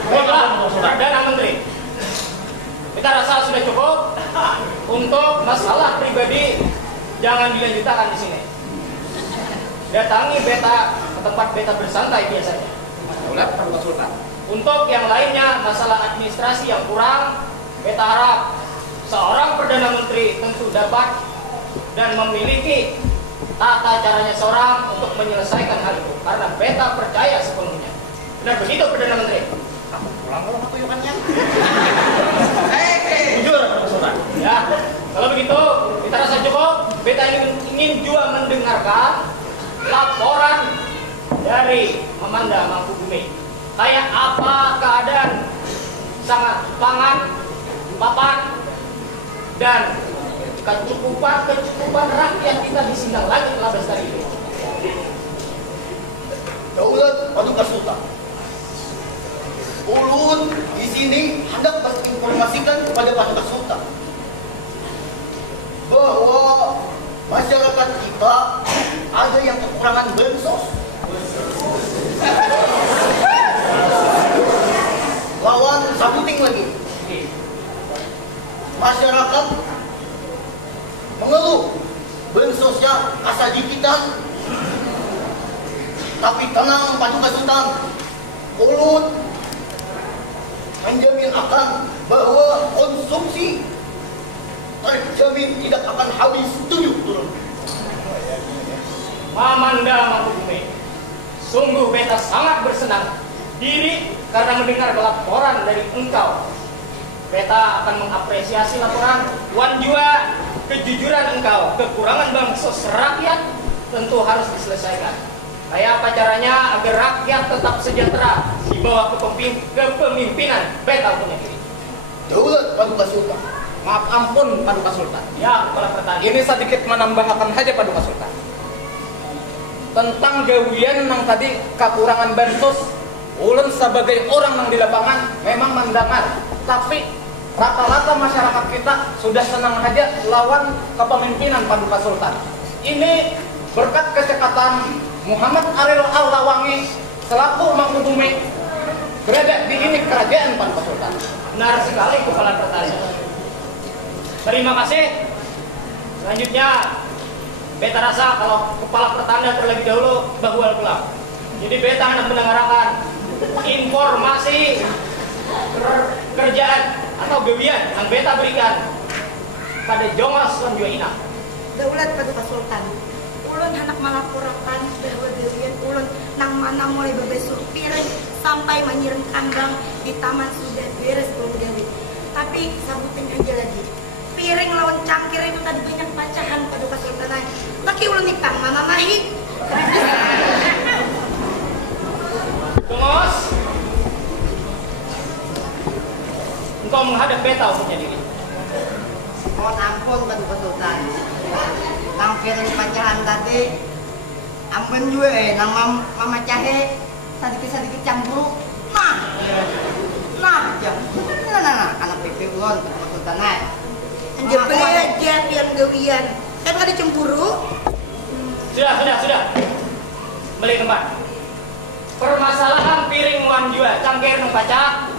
Baiklah, Perdana Menteri. Kita rasa sudah cukup untuk masalah pribadi. Jangan dilanjutkan di sini. Datangi beta ke tempat beta bersantai biasanya. Daulat Paduka Sultan. Untuk yang lainnya, masalah administrasi yang kurang, beta harap seorang Perdana Menteri tentu dapat dan memiliki tata caranya seorang untuk menyelesaikan hal itu. Karena beta percaya sepenuhnya. Benar begitu Perdana Menteri? Pulang kalau tuyukannya. Jujur, Sultan. Ya, kalau begitu kita rasa cukup. Beta ingin juga mendengarkan laporan dari Mamanda Mangkubumi. Kayak apa keadaan sangat pangan, papan, dan kecukupan rakyat kita di Sindang Langit Labastari ini. Daulat Paduka Sultan. Ulun di sini hendak menginformasikan kepada Paduka Sultan bahwa masyarakat kita ada yang kekurangan bansos. Lawan sabuting lagi. Masyarakat mengeluh bansosnya Sultan. Tapi tenang Paduka Sultan, ulun menjamin akan bahwa konsumsi terjamin tidak akan habis 7 bulan. Mamanda Mangkubume, sungguh beta sangat bersenang diri karena mendengar laporan dari engkau. Beta akan mengapresiasi laporan Wan Jua. Kejujuran engkau, kekurangan bansos rakyat tentu harus diselesaikan. Kayak apa caranya agar rakyat tetap sejahtera di bawah kepemimpinan beta punya diri. Daulat Paduka Sultan. Maaf ampun Paduka Sultan. Ya, Kepala Pertanian. Ini sedikit menambahkan saja Paduka Sultan. Tentang gawian yang tadi kekurangan bansos, ulun sebagai orang yang di lapangan memang mendengar, tapi rata-rata masyarakat kita sudah senang saja lawan kepemimpinan Paduka Sultan. Ini berkat kecepatan Muhammad Aril Al-Lawangi selaku Mangkubume berada di ini kerajaan Paduka Sultan. Benar sekali Kepala Pertanian. Terima kasih. Selanjutnya, beta rasa kalau Kepala Pertanda terlebih dahulu bahual pulang. Jadi beta hendak mendengarkan informasi kerjaan atau gawian yang beta berikan pada Jongos Wan Jua Ina. Daulat Paduka Sultan, ulun hendak melaporkan bahwa gawian ulun nang mana mulai bebesur piring sampai menyiram kandang di taman sudah beres belum gawe. Tapi sabutin aja lagi. Piring lawan cangkir itu tadi banyak pacahan Paduka Sultan. Bagi ulun nikang mana naik. Jongos, engkau menghadap beta punya diri. Mohon ampun Paduka Sultan. Nang piring pacahan tadi ampun juga nang mama cahe sedikit campur. Nah anak pipi ulun Paduka Sultan. Jepel aja yang gawian. Kan ada cemburu. Sudah. Balik tempat. Permasalahan piring Wan Jua cangkir nang pacak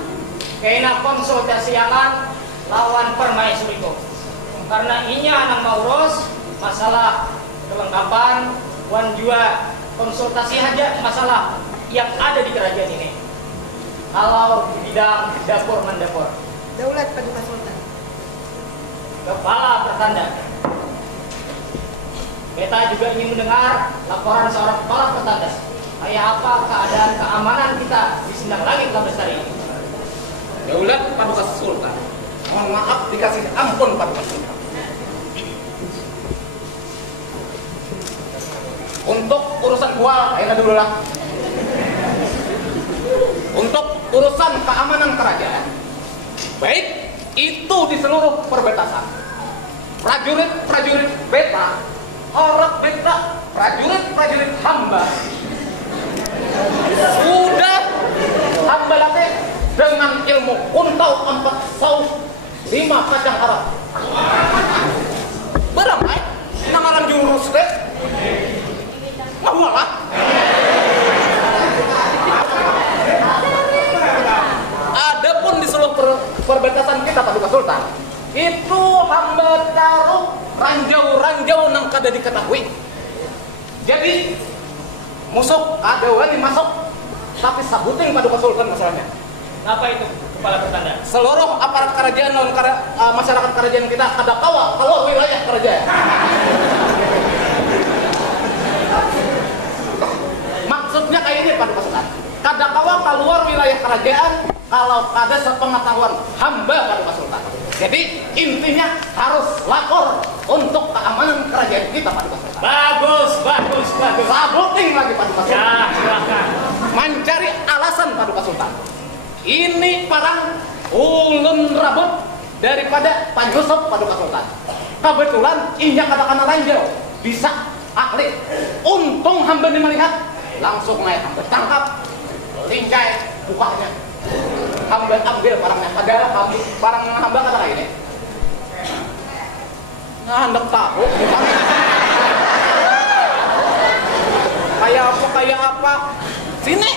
kena konsultasiakan lawan permaisuriko. Karena inya nang mau urus masalah kelengkapan Wan Jua konsultasi aja masalah yang ada di kerajaan ini. Kalau di bidang dapur mendapur. Daulat Paduka Sultan. Kepala Pertanda. Beta juga ingin mendengar laporan seorang kepala pertanda. Kayak apa keadaan keamanan kita di Sindang Langit Labestari ini? Daulat Paduka Sultan. Mohon maaf dikasih ampun Paduka Sultan. Untuk urusan gua, ayo dulu lah. Untuk urusan keamanan kerajaan, baik itu di seluruh perbatasan. Prajurit beta, orang beta, prajurit hamba sudah hamba latih dengan ilmu kuntau 4 saus 5 kacang Arab. Beramai nangaran jurus deh. Mawalah. Adapun di seluruh perbatasan kita Paduka Sultan, itu hamba taruh ranjau-ranjau nang kada diketahui. Jadi musuh ada wani masuk, tapi sabuting Paduka Sultan masalahnya. Apa itu Kepala Pertanda? Seluruh aparat kerajaan dan masyarakat kerajaan kita ada kawal keluar wilayah kerajaan. Maksudnya kayak ini Paduka Sultan. Kada kawal keluar wilayah kerajaan kalau ada sepengetahuan hamba Paduka Sultan. Jadi intinya harus lapor untuk keamanan kerajaan kita Paduka Sultan. Bagus. Sabuting lagi Paduka Sultan. Ya, silakan. Mencari alasan Paduka Sultan. Ini parang ulun rabut daripada Pak Yusuf Paduka Sultan. Kebetulan inya katakan ranjau bisa ahli. Untung hamba melihat langsung naik hamba tangkap, lingkai bukanya, hamba ambil barangnya. Ada barang hamba kata kayak ini. Nah, hendak tahu kayak apa? Sini.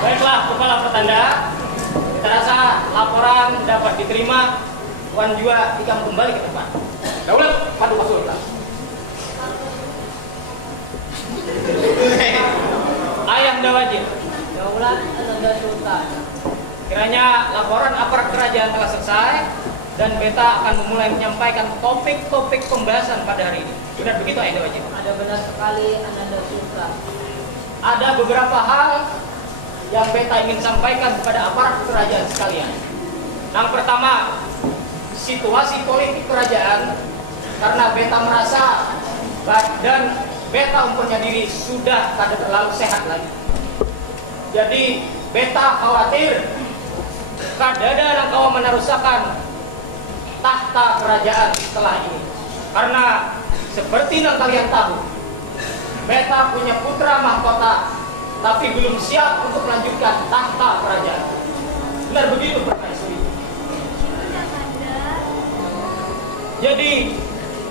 Baiklah Kepala Pertanda, kita rasa laporan dapat diterima. Wan Jua ikam kembali ke tempat. Daulat Paduka Sultan. kerajaan telah selesai dan beta akan memulai menyampaikan topik-topik pembahasan pada hari ini. Benar begitu, Ayah Wajib? Ada benar sekali Ananda Sultan. Ada beberapa hal yang beta ingin sampaikan kepada aparat kerajaan sekalian. Yang pertama, situasi politik kerajaan, karena beta merasa dan beta mempunyai diri sudah tidak terlalu sehat lagi. Jadi beta khawatir kadada yang kau menarusakan tahta kerajaan setelah ini. Karena seperti yang kalian tahu, beta punya putra mahkota, tapi belum siap untuk melanjutkan tahta kerajaan. Benar begitu, Permaisuri? Jadi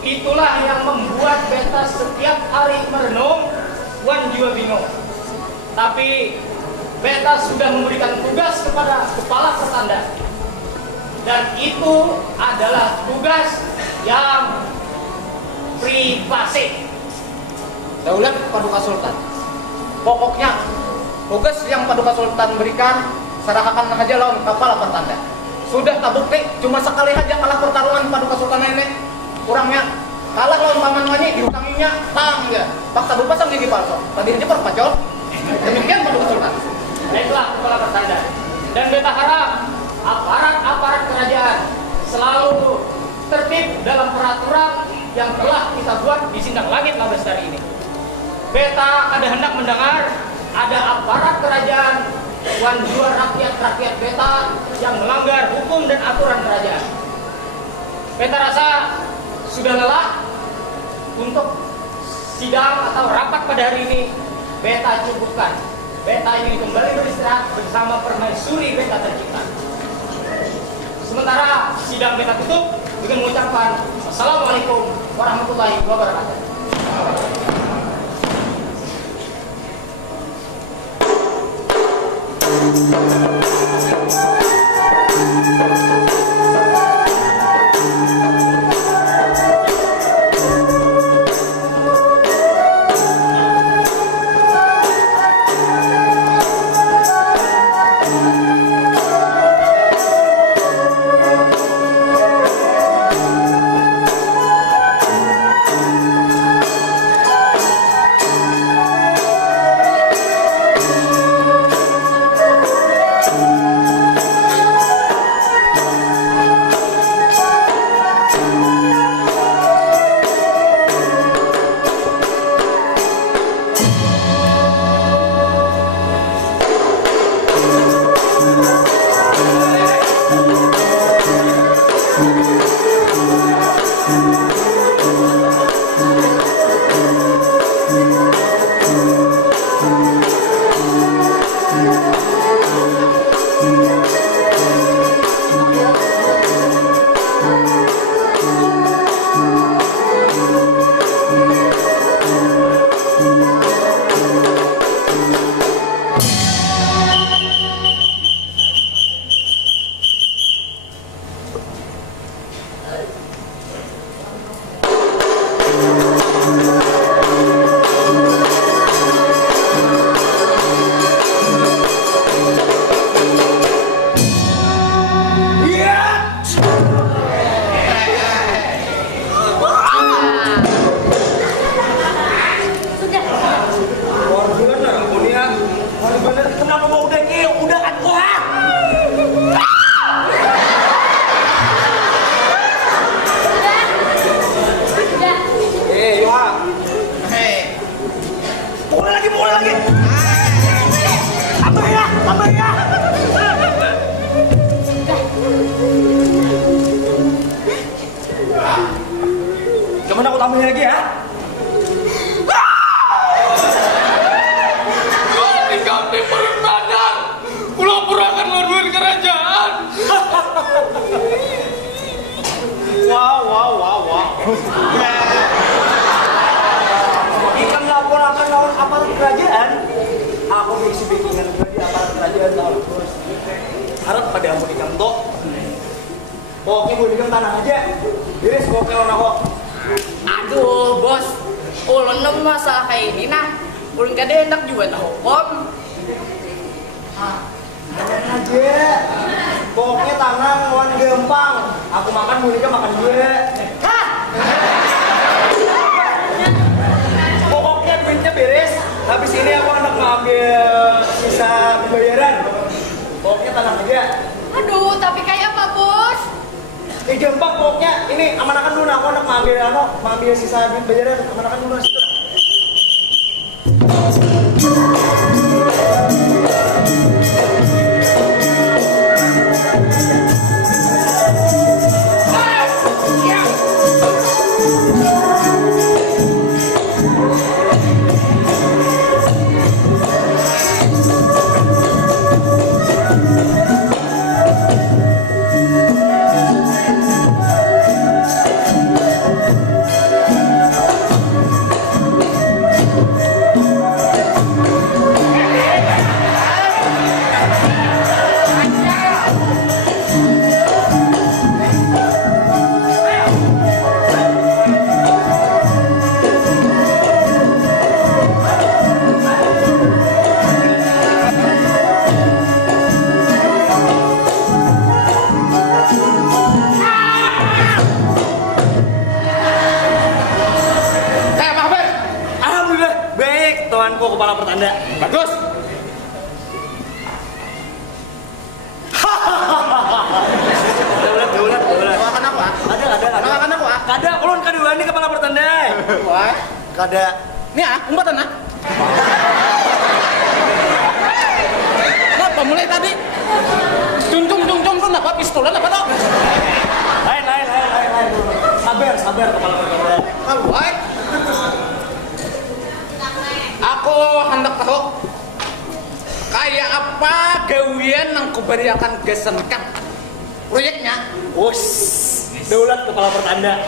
itulah yang membuat beta setiap hari merenung wan jua bingung. Tapi beta sudah memberikan tugas kepada kepala pertanda, dan itu adalah tugas yang privasi. Daulat Paduka Sultan. Pokoknya tugas yang Paduka Sultan berikan serahkan aja lawan kepala pertanda. Sudah terbukti cuma sekali aja kalah pertarungan Paduka Sultan ini. Kurangnya kalah lawan paman Wanyi diutanginya tangga. Paksa berupa sang gigi palsu. Tadi aja perpacol. Demikian Paduka Sultan. Baiklah kepala pertanda. Dan beta harap aparat-aparat kerajaan selalu tertib dalam peraturan yang telah kita buat di Sindang Langit Labestari ini. Beta ada hendak mendengar ada aparat kerajaan wan jua rakyat-rakyat beta yang melanggar hukum dan aturan kerajaan. Beta rasa sudah lelah untuk sidang atau rapat pada hari ini. Beta cukupkan. Beta ingin kembali beristirahat bersama permaisuri beta tercinta. Sementara sidang beta tutup dengan mengucapkan Assalamualaikum warahmatullahi wabarakatuh. Cuman aku tambahin lagi ya. Kami perut badan, pura-pura akan meluruh kerajaan. Wow. Ikan lapor akan lawan aparat kerajaan. Aku mengisi bikinan di aparat kerajaan tahu. Harap pada ampun ikan tok. Pokoknya mau ikan tanah aja. Beres pokoknya lawan aku. Aduh bos, ulun masalah kayak ini nah, ulun kada enak juga tahu hukum. Aja. Pokoknya tangan lawan gampang. Aku makan, Monika makan gue. Hah? Pokoknya duitnya beres. Habis ini aku hendak mengambil sisa pembayaran. Pokoknya tenang aja. Aduh, tapi kayak apa, Bos? Gampang pokoknya. Ini amanakan dulu, aku hendak mengambil sisa duit bayaran. Amanakan dulu. Kepala pertanda. Bagus. Daulat. Makan aku ah? Makan aku ah? Kada, ulun kedua ini kepala pertanda. Wah. Kada. Ini ah, umpatan ah. Kenapa mulai tadi? Cung, kenapa pistolan apa toh? Lain. Sabar kepala pertanda. Wah. Aku hendak tahu kayak apa gawian yang kuberiakan gesenkan proyeknya. Wos, daulat kepala pertanda.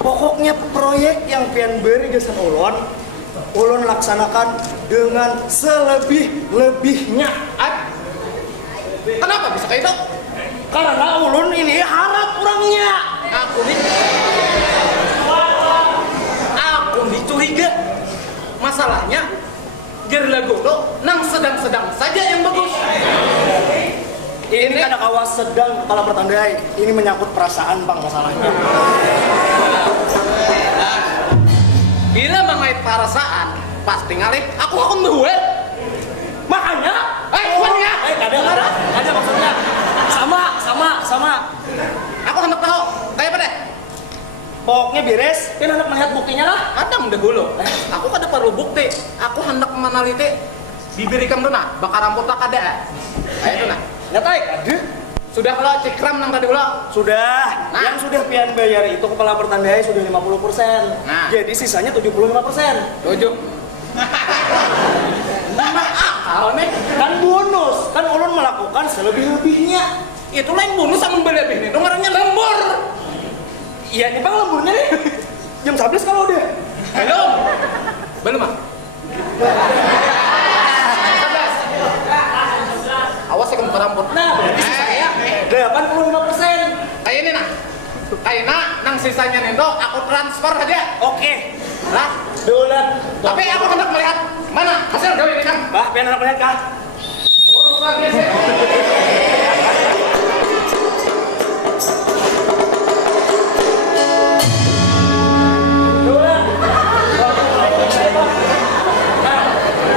Pokoknya proyek yang pian beri gesan ulun laksanakan dengan selebih-lebihnya. Kenapa bisa kayak itu? Karena ulun ini harap orangnya. Aku curiga. Masalahnya lagu lo nang sedang-sedang saja yang bagus. Ini kada kawas sedang kepala pertandai. Ini menyangkut perasaan bang masalahnya. Bila mengait perasaan pasti ngalit. Aku akan duel. Makanya. Kada maksudnya. Sama. Aku hendak tahu kayak apa deh. Pokoknya beres, kan hendak melihat buktinya lah. Kadang dahulu. Aku kada perlu bukti. Aku hendak meneliti diberikan dona, bakar rambut tak ada. Kayak itu nah. Nyatai, ada. Sudah kalau cekram nang tadi ulah. Sudah. Nah. Yang sudah pian bayar itu kepala pertandai sudah 50%. Nah. Jadi sisanya 75%. Tujuh. Akal nih. Kan bonus. Kan ulun melakukan selebih-lebihnya. Itu lain bonus sama berlebih nih. Nomornya lembur. Iya nih bang lemburnya nih. Jam 11 kalau udah. Belum ah. Awas ya kamu rambut. Nah, berarti sisanya 85%. Kayak ini nah. Kayak nang sisanya nih tuh aku transfer aja. Oke. Lah, Daulat. tapi aku hendak melihat mana hasil gawe ini kan. Bah, pian hendak melihat kah? Urusan biasa.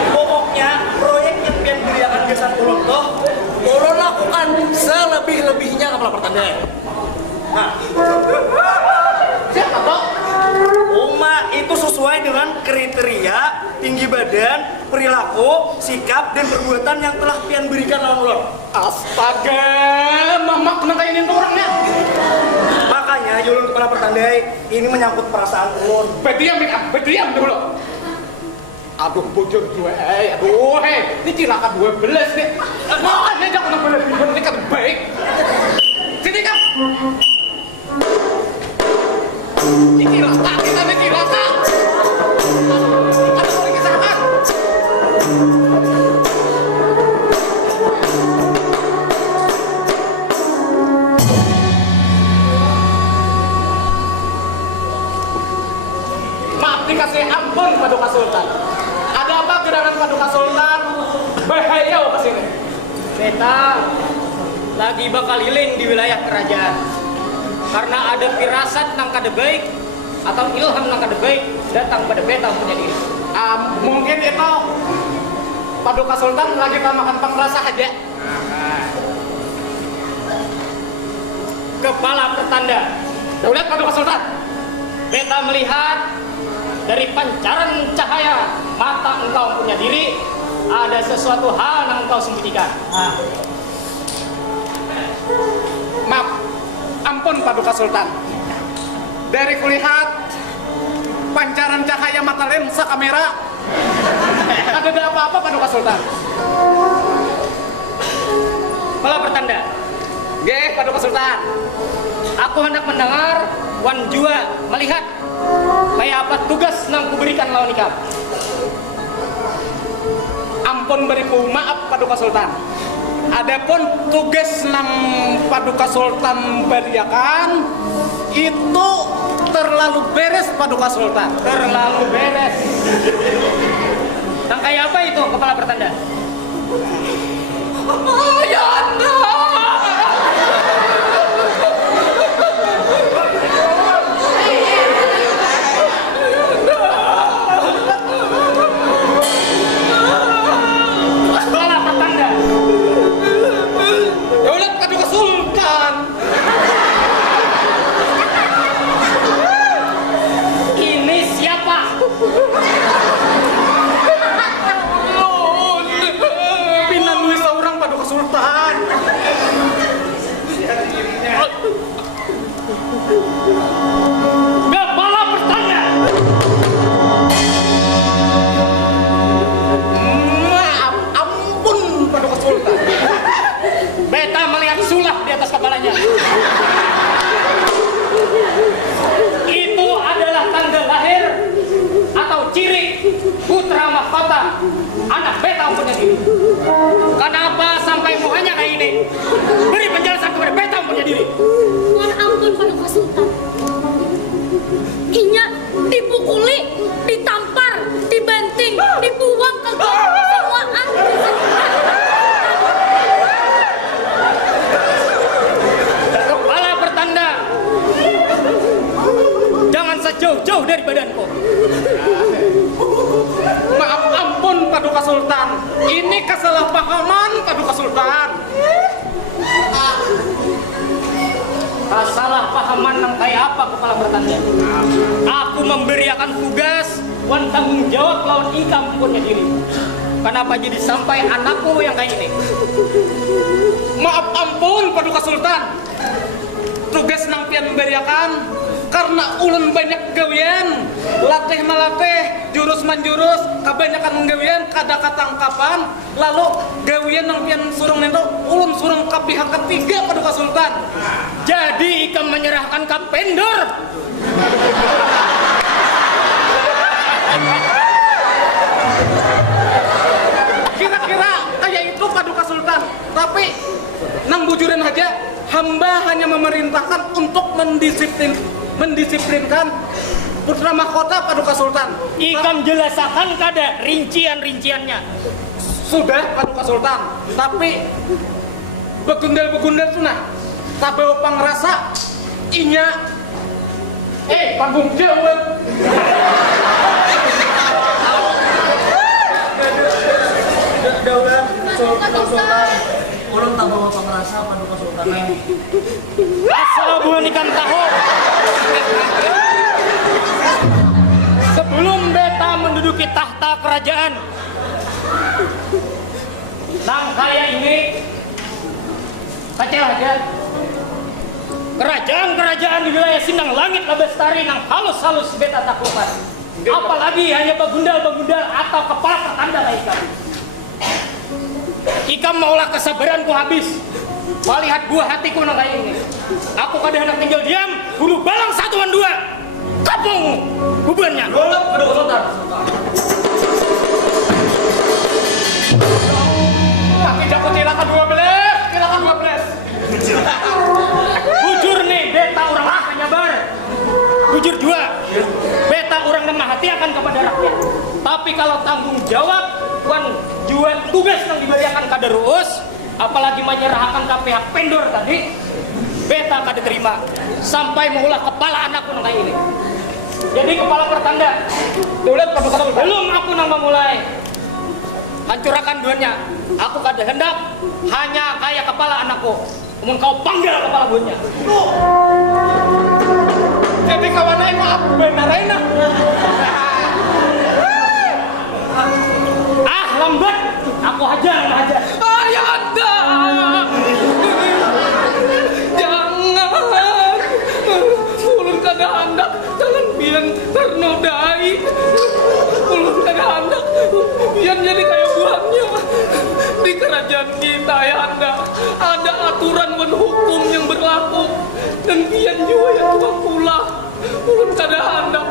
Pokoknya proyek yang pian beriakan gesan ulun tuh ulun lakukan selebih-lebihnya kepala pertandai. Nah, Siapa toh? Uma itu sesuai dengan kriteria tinggi badan, perilaku, sikap, dan perbuatan yang telah pian berikan lawan ulun. Astaga, mamak nangkainin tuh orangnya. Makanya ulun kepala pertandai ini menyangkut perasaan ulun. Bediam dulu. Aduh bocor gue, aduh ini cilaka 12 nih. Makanya jangan berlebihan, ini kan baik. Sini kan. Ini cilaka, kita ini cilaka. Ada orang kecelakaan. Maaf dikasih ampun Paduka Sultan. Ada apa gerangan Paduka Sultan? Bahaya ke sini. Beta, lagi bakal healing di wilayah kerajaan. Karena ada firasat nang kada baik atau ilham nang kada baik datang pada beta punya diri. Mungkin itu Paduka Sultan lagi makan pengrasa aja. Kepala pertanda. Udah Paduka Sultan. Beta melihat dari pancaran cahaya mata engkau punya diri ada sesuatu hal yang engkau sembunyikan. Maaf, ampun Paduka Sultan. Dari kulihat pancaran cahaya mata lensa kamera, ada apa-apa Paduka Sultan? Kepala pertanda. Nggih, Paduka Sultan. Aku hendak mendengar wan jua melihat kayak apa tugas yang kuberikan lawan ikam. Ampun beriku maaf Paduka Sultan. Adapun tugas nang Paduka Sultan beriakan itu terlalu beres Paduka Sultan. Terlalu beres. Yang kayak apa itu kepala pertanda? Yanda. Kepala pertanda. Ya udah Paduka Sultan. Ini siapa? Pinan nulis seorang Paduka Sultan. Kepala pertanda. Maaf, ampun Paduka Sultan. Beta melihat sulap di atas kepalanya. Itu adalah tanda lahir atau ciri putra mahkota anak beta punya diri. Kenapa sampai mukanya kayak ini? Beri penjelasan kepada beta punya diri. Mohon ampun Paduka Sultan. Inya dipukuli, ditampar, dibanting, dibuang ke got, semua Kepala pertanda. Jangan sejauh-jauh dari badanku. Maaf ampun Paduka Sultan. Ini kesalahpahaman Paduka Sultan. Kesalahpahaman yang kayak apa kepala pertanda? Aku memberiakan tugas wan tanggung jawab lawan ikam punya diri. Kenapa jadi sampai anakku yang kayak ini? Maaf ampun Paduka Sultan. Tugas nang pian memberiakan karena ulun banyak gawian, latih melatih, jurus menjurus, kebanyakan menggawian kada katangkapan, lalu gawian nang pian surung nento ulun surung ke pihak ketiga Paduka Sultan. Jadi ikam menyerahkan ke vendor. Kira-kira kayak itu Paduka Sultan. Tapi nang bujuran aja hamba hanya memerintahkan untuk mendisiplinkan putra mahkota Paduka Sultan. Ikam jelasakan kada rincian-rinciannya. Sudah Paduka Sultan. Tapi begundal-begundal tunah. Tak bawa pangrasa inya panggung jawab. Udah, Sultan. Ulun tak bawa pengerasa Paduka Sultan. Asal bukan ikan tahu. Sebelum beta menduduki tahta kerajaan, nang kaya ini kacau aja. Kerajaan-kerajaan di wilayah Sindang Langit Labestari nang halus-halus beta taklukkan. Apalagi hanya begundal-begundal atau kepala pertanda kayak ikam. Ikam maulah kesabaranku habis. Melihat buah hatiku nang kayak ini. Aku kada hendak tinggal diam, bulu balang satuan dua. Kapung bebannya. Golok Paduka Sultan. Tidak kecilakan 12, silakan 12. Bujur nih, beta orang penyabar. Bujur dua, beta orang lemah hati akan kepada rakyat. Tapi kalau tanggung jawab, wan jual tugas yang diberikan kada ruus, apalagi menyerahkan ke pihak vendor tadi, beta kada terima sampai mengulah kepala anakku nang kayak ini. Jadi kepala pertanda, belum aku nang memulai hancurkan duanya. Aku kada hendak hanya kayak kepala anakku. Namun kau panggil kepala buahnya. Jadi kawan aku apa benar enak? Lambat, aku hajar. Ayahanda, jangan, ulun kada hendak, jangan biar ternodai, ulun kada hendak, biar jadi kayak buahnya. Di kerajaan kita, Ayahanda, ada aturan dan hukum yang berlaku, dan biar juga yang tukang pula, ulun kada hendak,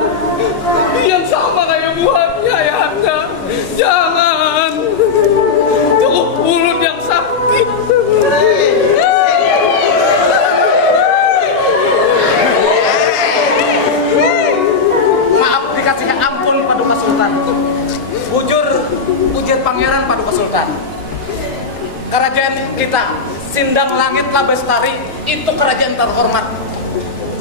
biar sama kayak buahnya, Ayahanda, jangan. Cukup ulun yang sakit. Maaf dikasih ampun Paduka Sultan. Ujar Pangeran Paduka Sultan. Kerajaan kita, Sindang Langit Labestari, itu kerajaan terhormat.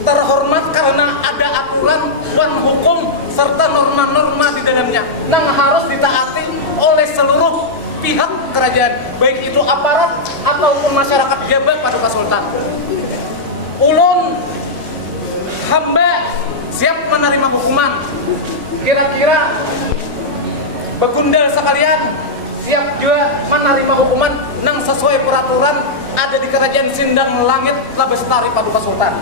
Terhormat karena ada aturan dan hukum serta norma-norma di dalamnya yang harus ditaati oleh seluruh pihak kerajaan, baik itu aparat ataupun masyarakat jabat Paduka Sultan. Ulun hamba siap menerima hukuman. Kira-kira begundal sekalian siap juga menerima hukuman yang sesuai peraturan ada di kerajaan Sindang Langit Labestari Paduka Sultan.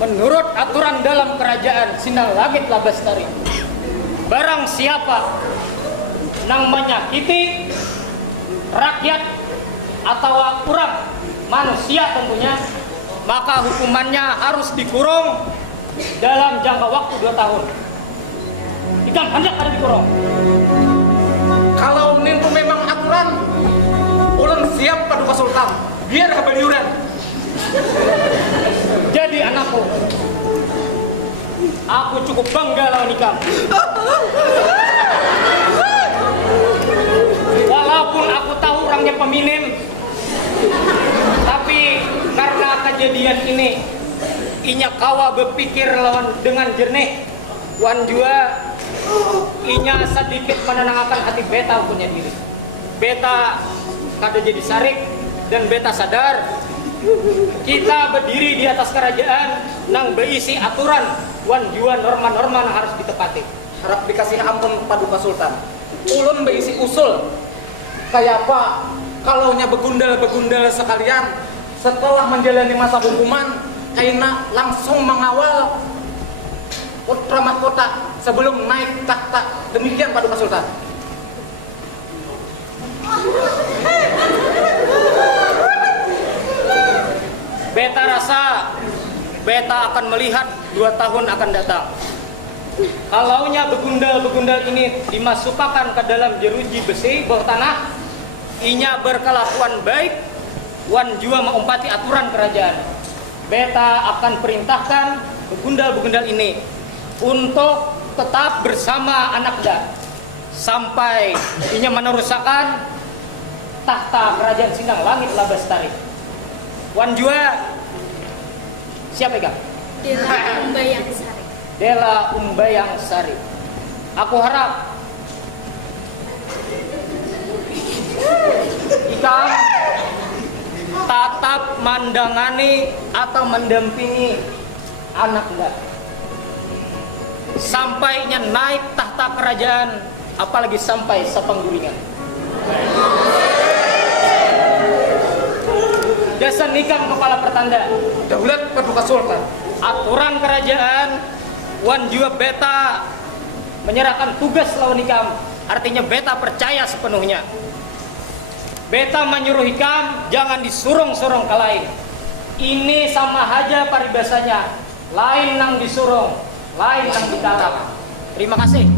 Menurut aturan dalam kerajaan Sindang Langit Labestari, barang siapa nang menyakiti rakyat atau orang manusia tentunya, maka hukumannya harus dikurung dalam jangka waktu 2 tahun. Ikam hendak ada dikurung. Kalau itu memang aturan, ulun siap Paduka Sultan. Biar habaliuran. Jadi anakku, aku cukup bangga lawan ikam. Walaupun aku tahu orangnya peminim, tapi karena kejadian ini, inya kawa berpikir lawan dengan jernih, wan juga inya sedikit menenangkan hati beta punya diri. Beta kada jadi sarik dan beta sadar kita berdiri di atas kerajaan nang berisi aturan wan juga norma-norma yang harus ditepati. Harap dikasih ampun Paduka Sultan. Ulun berisi usul kayak apa kalau nya begundal sekalian setelah menjalani masa hukuman kaina langsung mengawal putra mahkota sebelum naik takhta. Demikian Paduka Sultan. Beta rasa beta akan melihat 2 tahun akan datang. Kalaunya begundal ini dimasukkan ke dalam jeruji besi bawah tanah, inya berkelakuan baik, wan juga mengumpati aturan kerajaan. Beta akan perintahkan begundal ini untuk tetap bersama anaknya sampai inya meneruskan tahta kerajaan Sindang Langit Labestari. Wan juga siapa ya? Dela Umbayang Sari. Dela Umbayang Sari. Aku harap ikam tatap mandangani atau mendampingi anak enggak sampainya naik tahta kerajaan, apalagi sampai sepenggulingan. Dasar nikam kepala pertanda Daulat Paduka Sultan. aturan kerajaan wan juga beta menyerahkan tugas lawan ikam, artinya beta percaya sepenuhnya. Beta menyuruh ikam jangan disurung-surung ke lain. Ini sama aja paribasanya, lain nang disurung, lain nang ditalak. Terima kasih.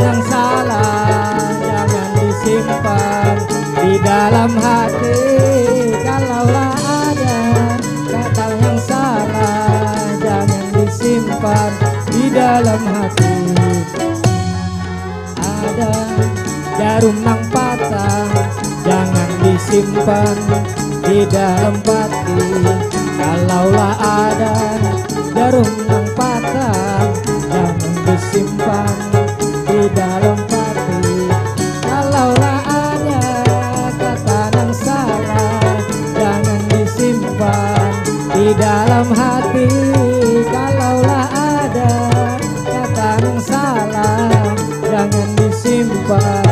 yang salah jangan disimpan di dalam hati. Kalaulah ada kata yang salah jangan disimpan di dalam hati. Ada jarum nang patah jangan disimpan di dalam hati. Kalaulah ada jarum nang patah jangan disimpan di dalam hati. Kalaulah ada kata yang salah jangan disimpan di dalam hati. Kalaulah ada kata yang salah jangan disimpan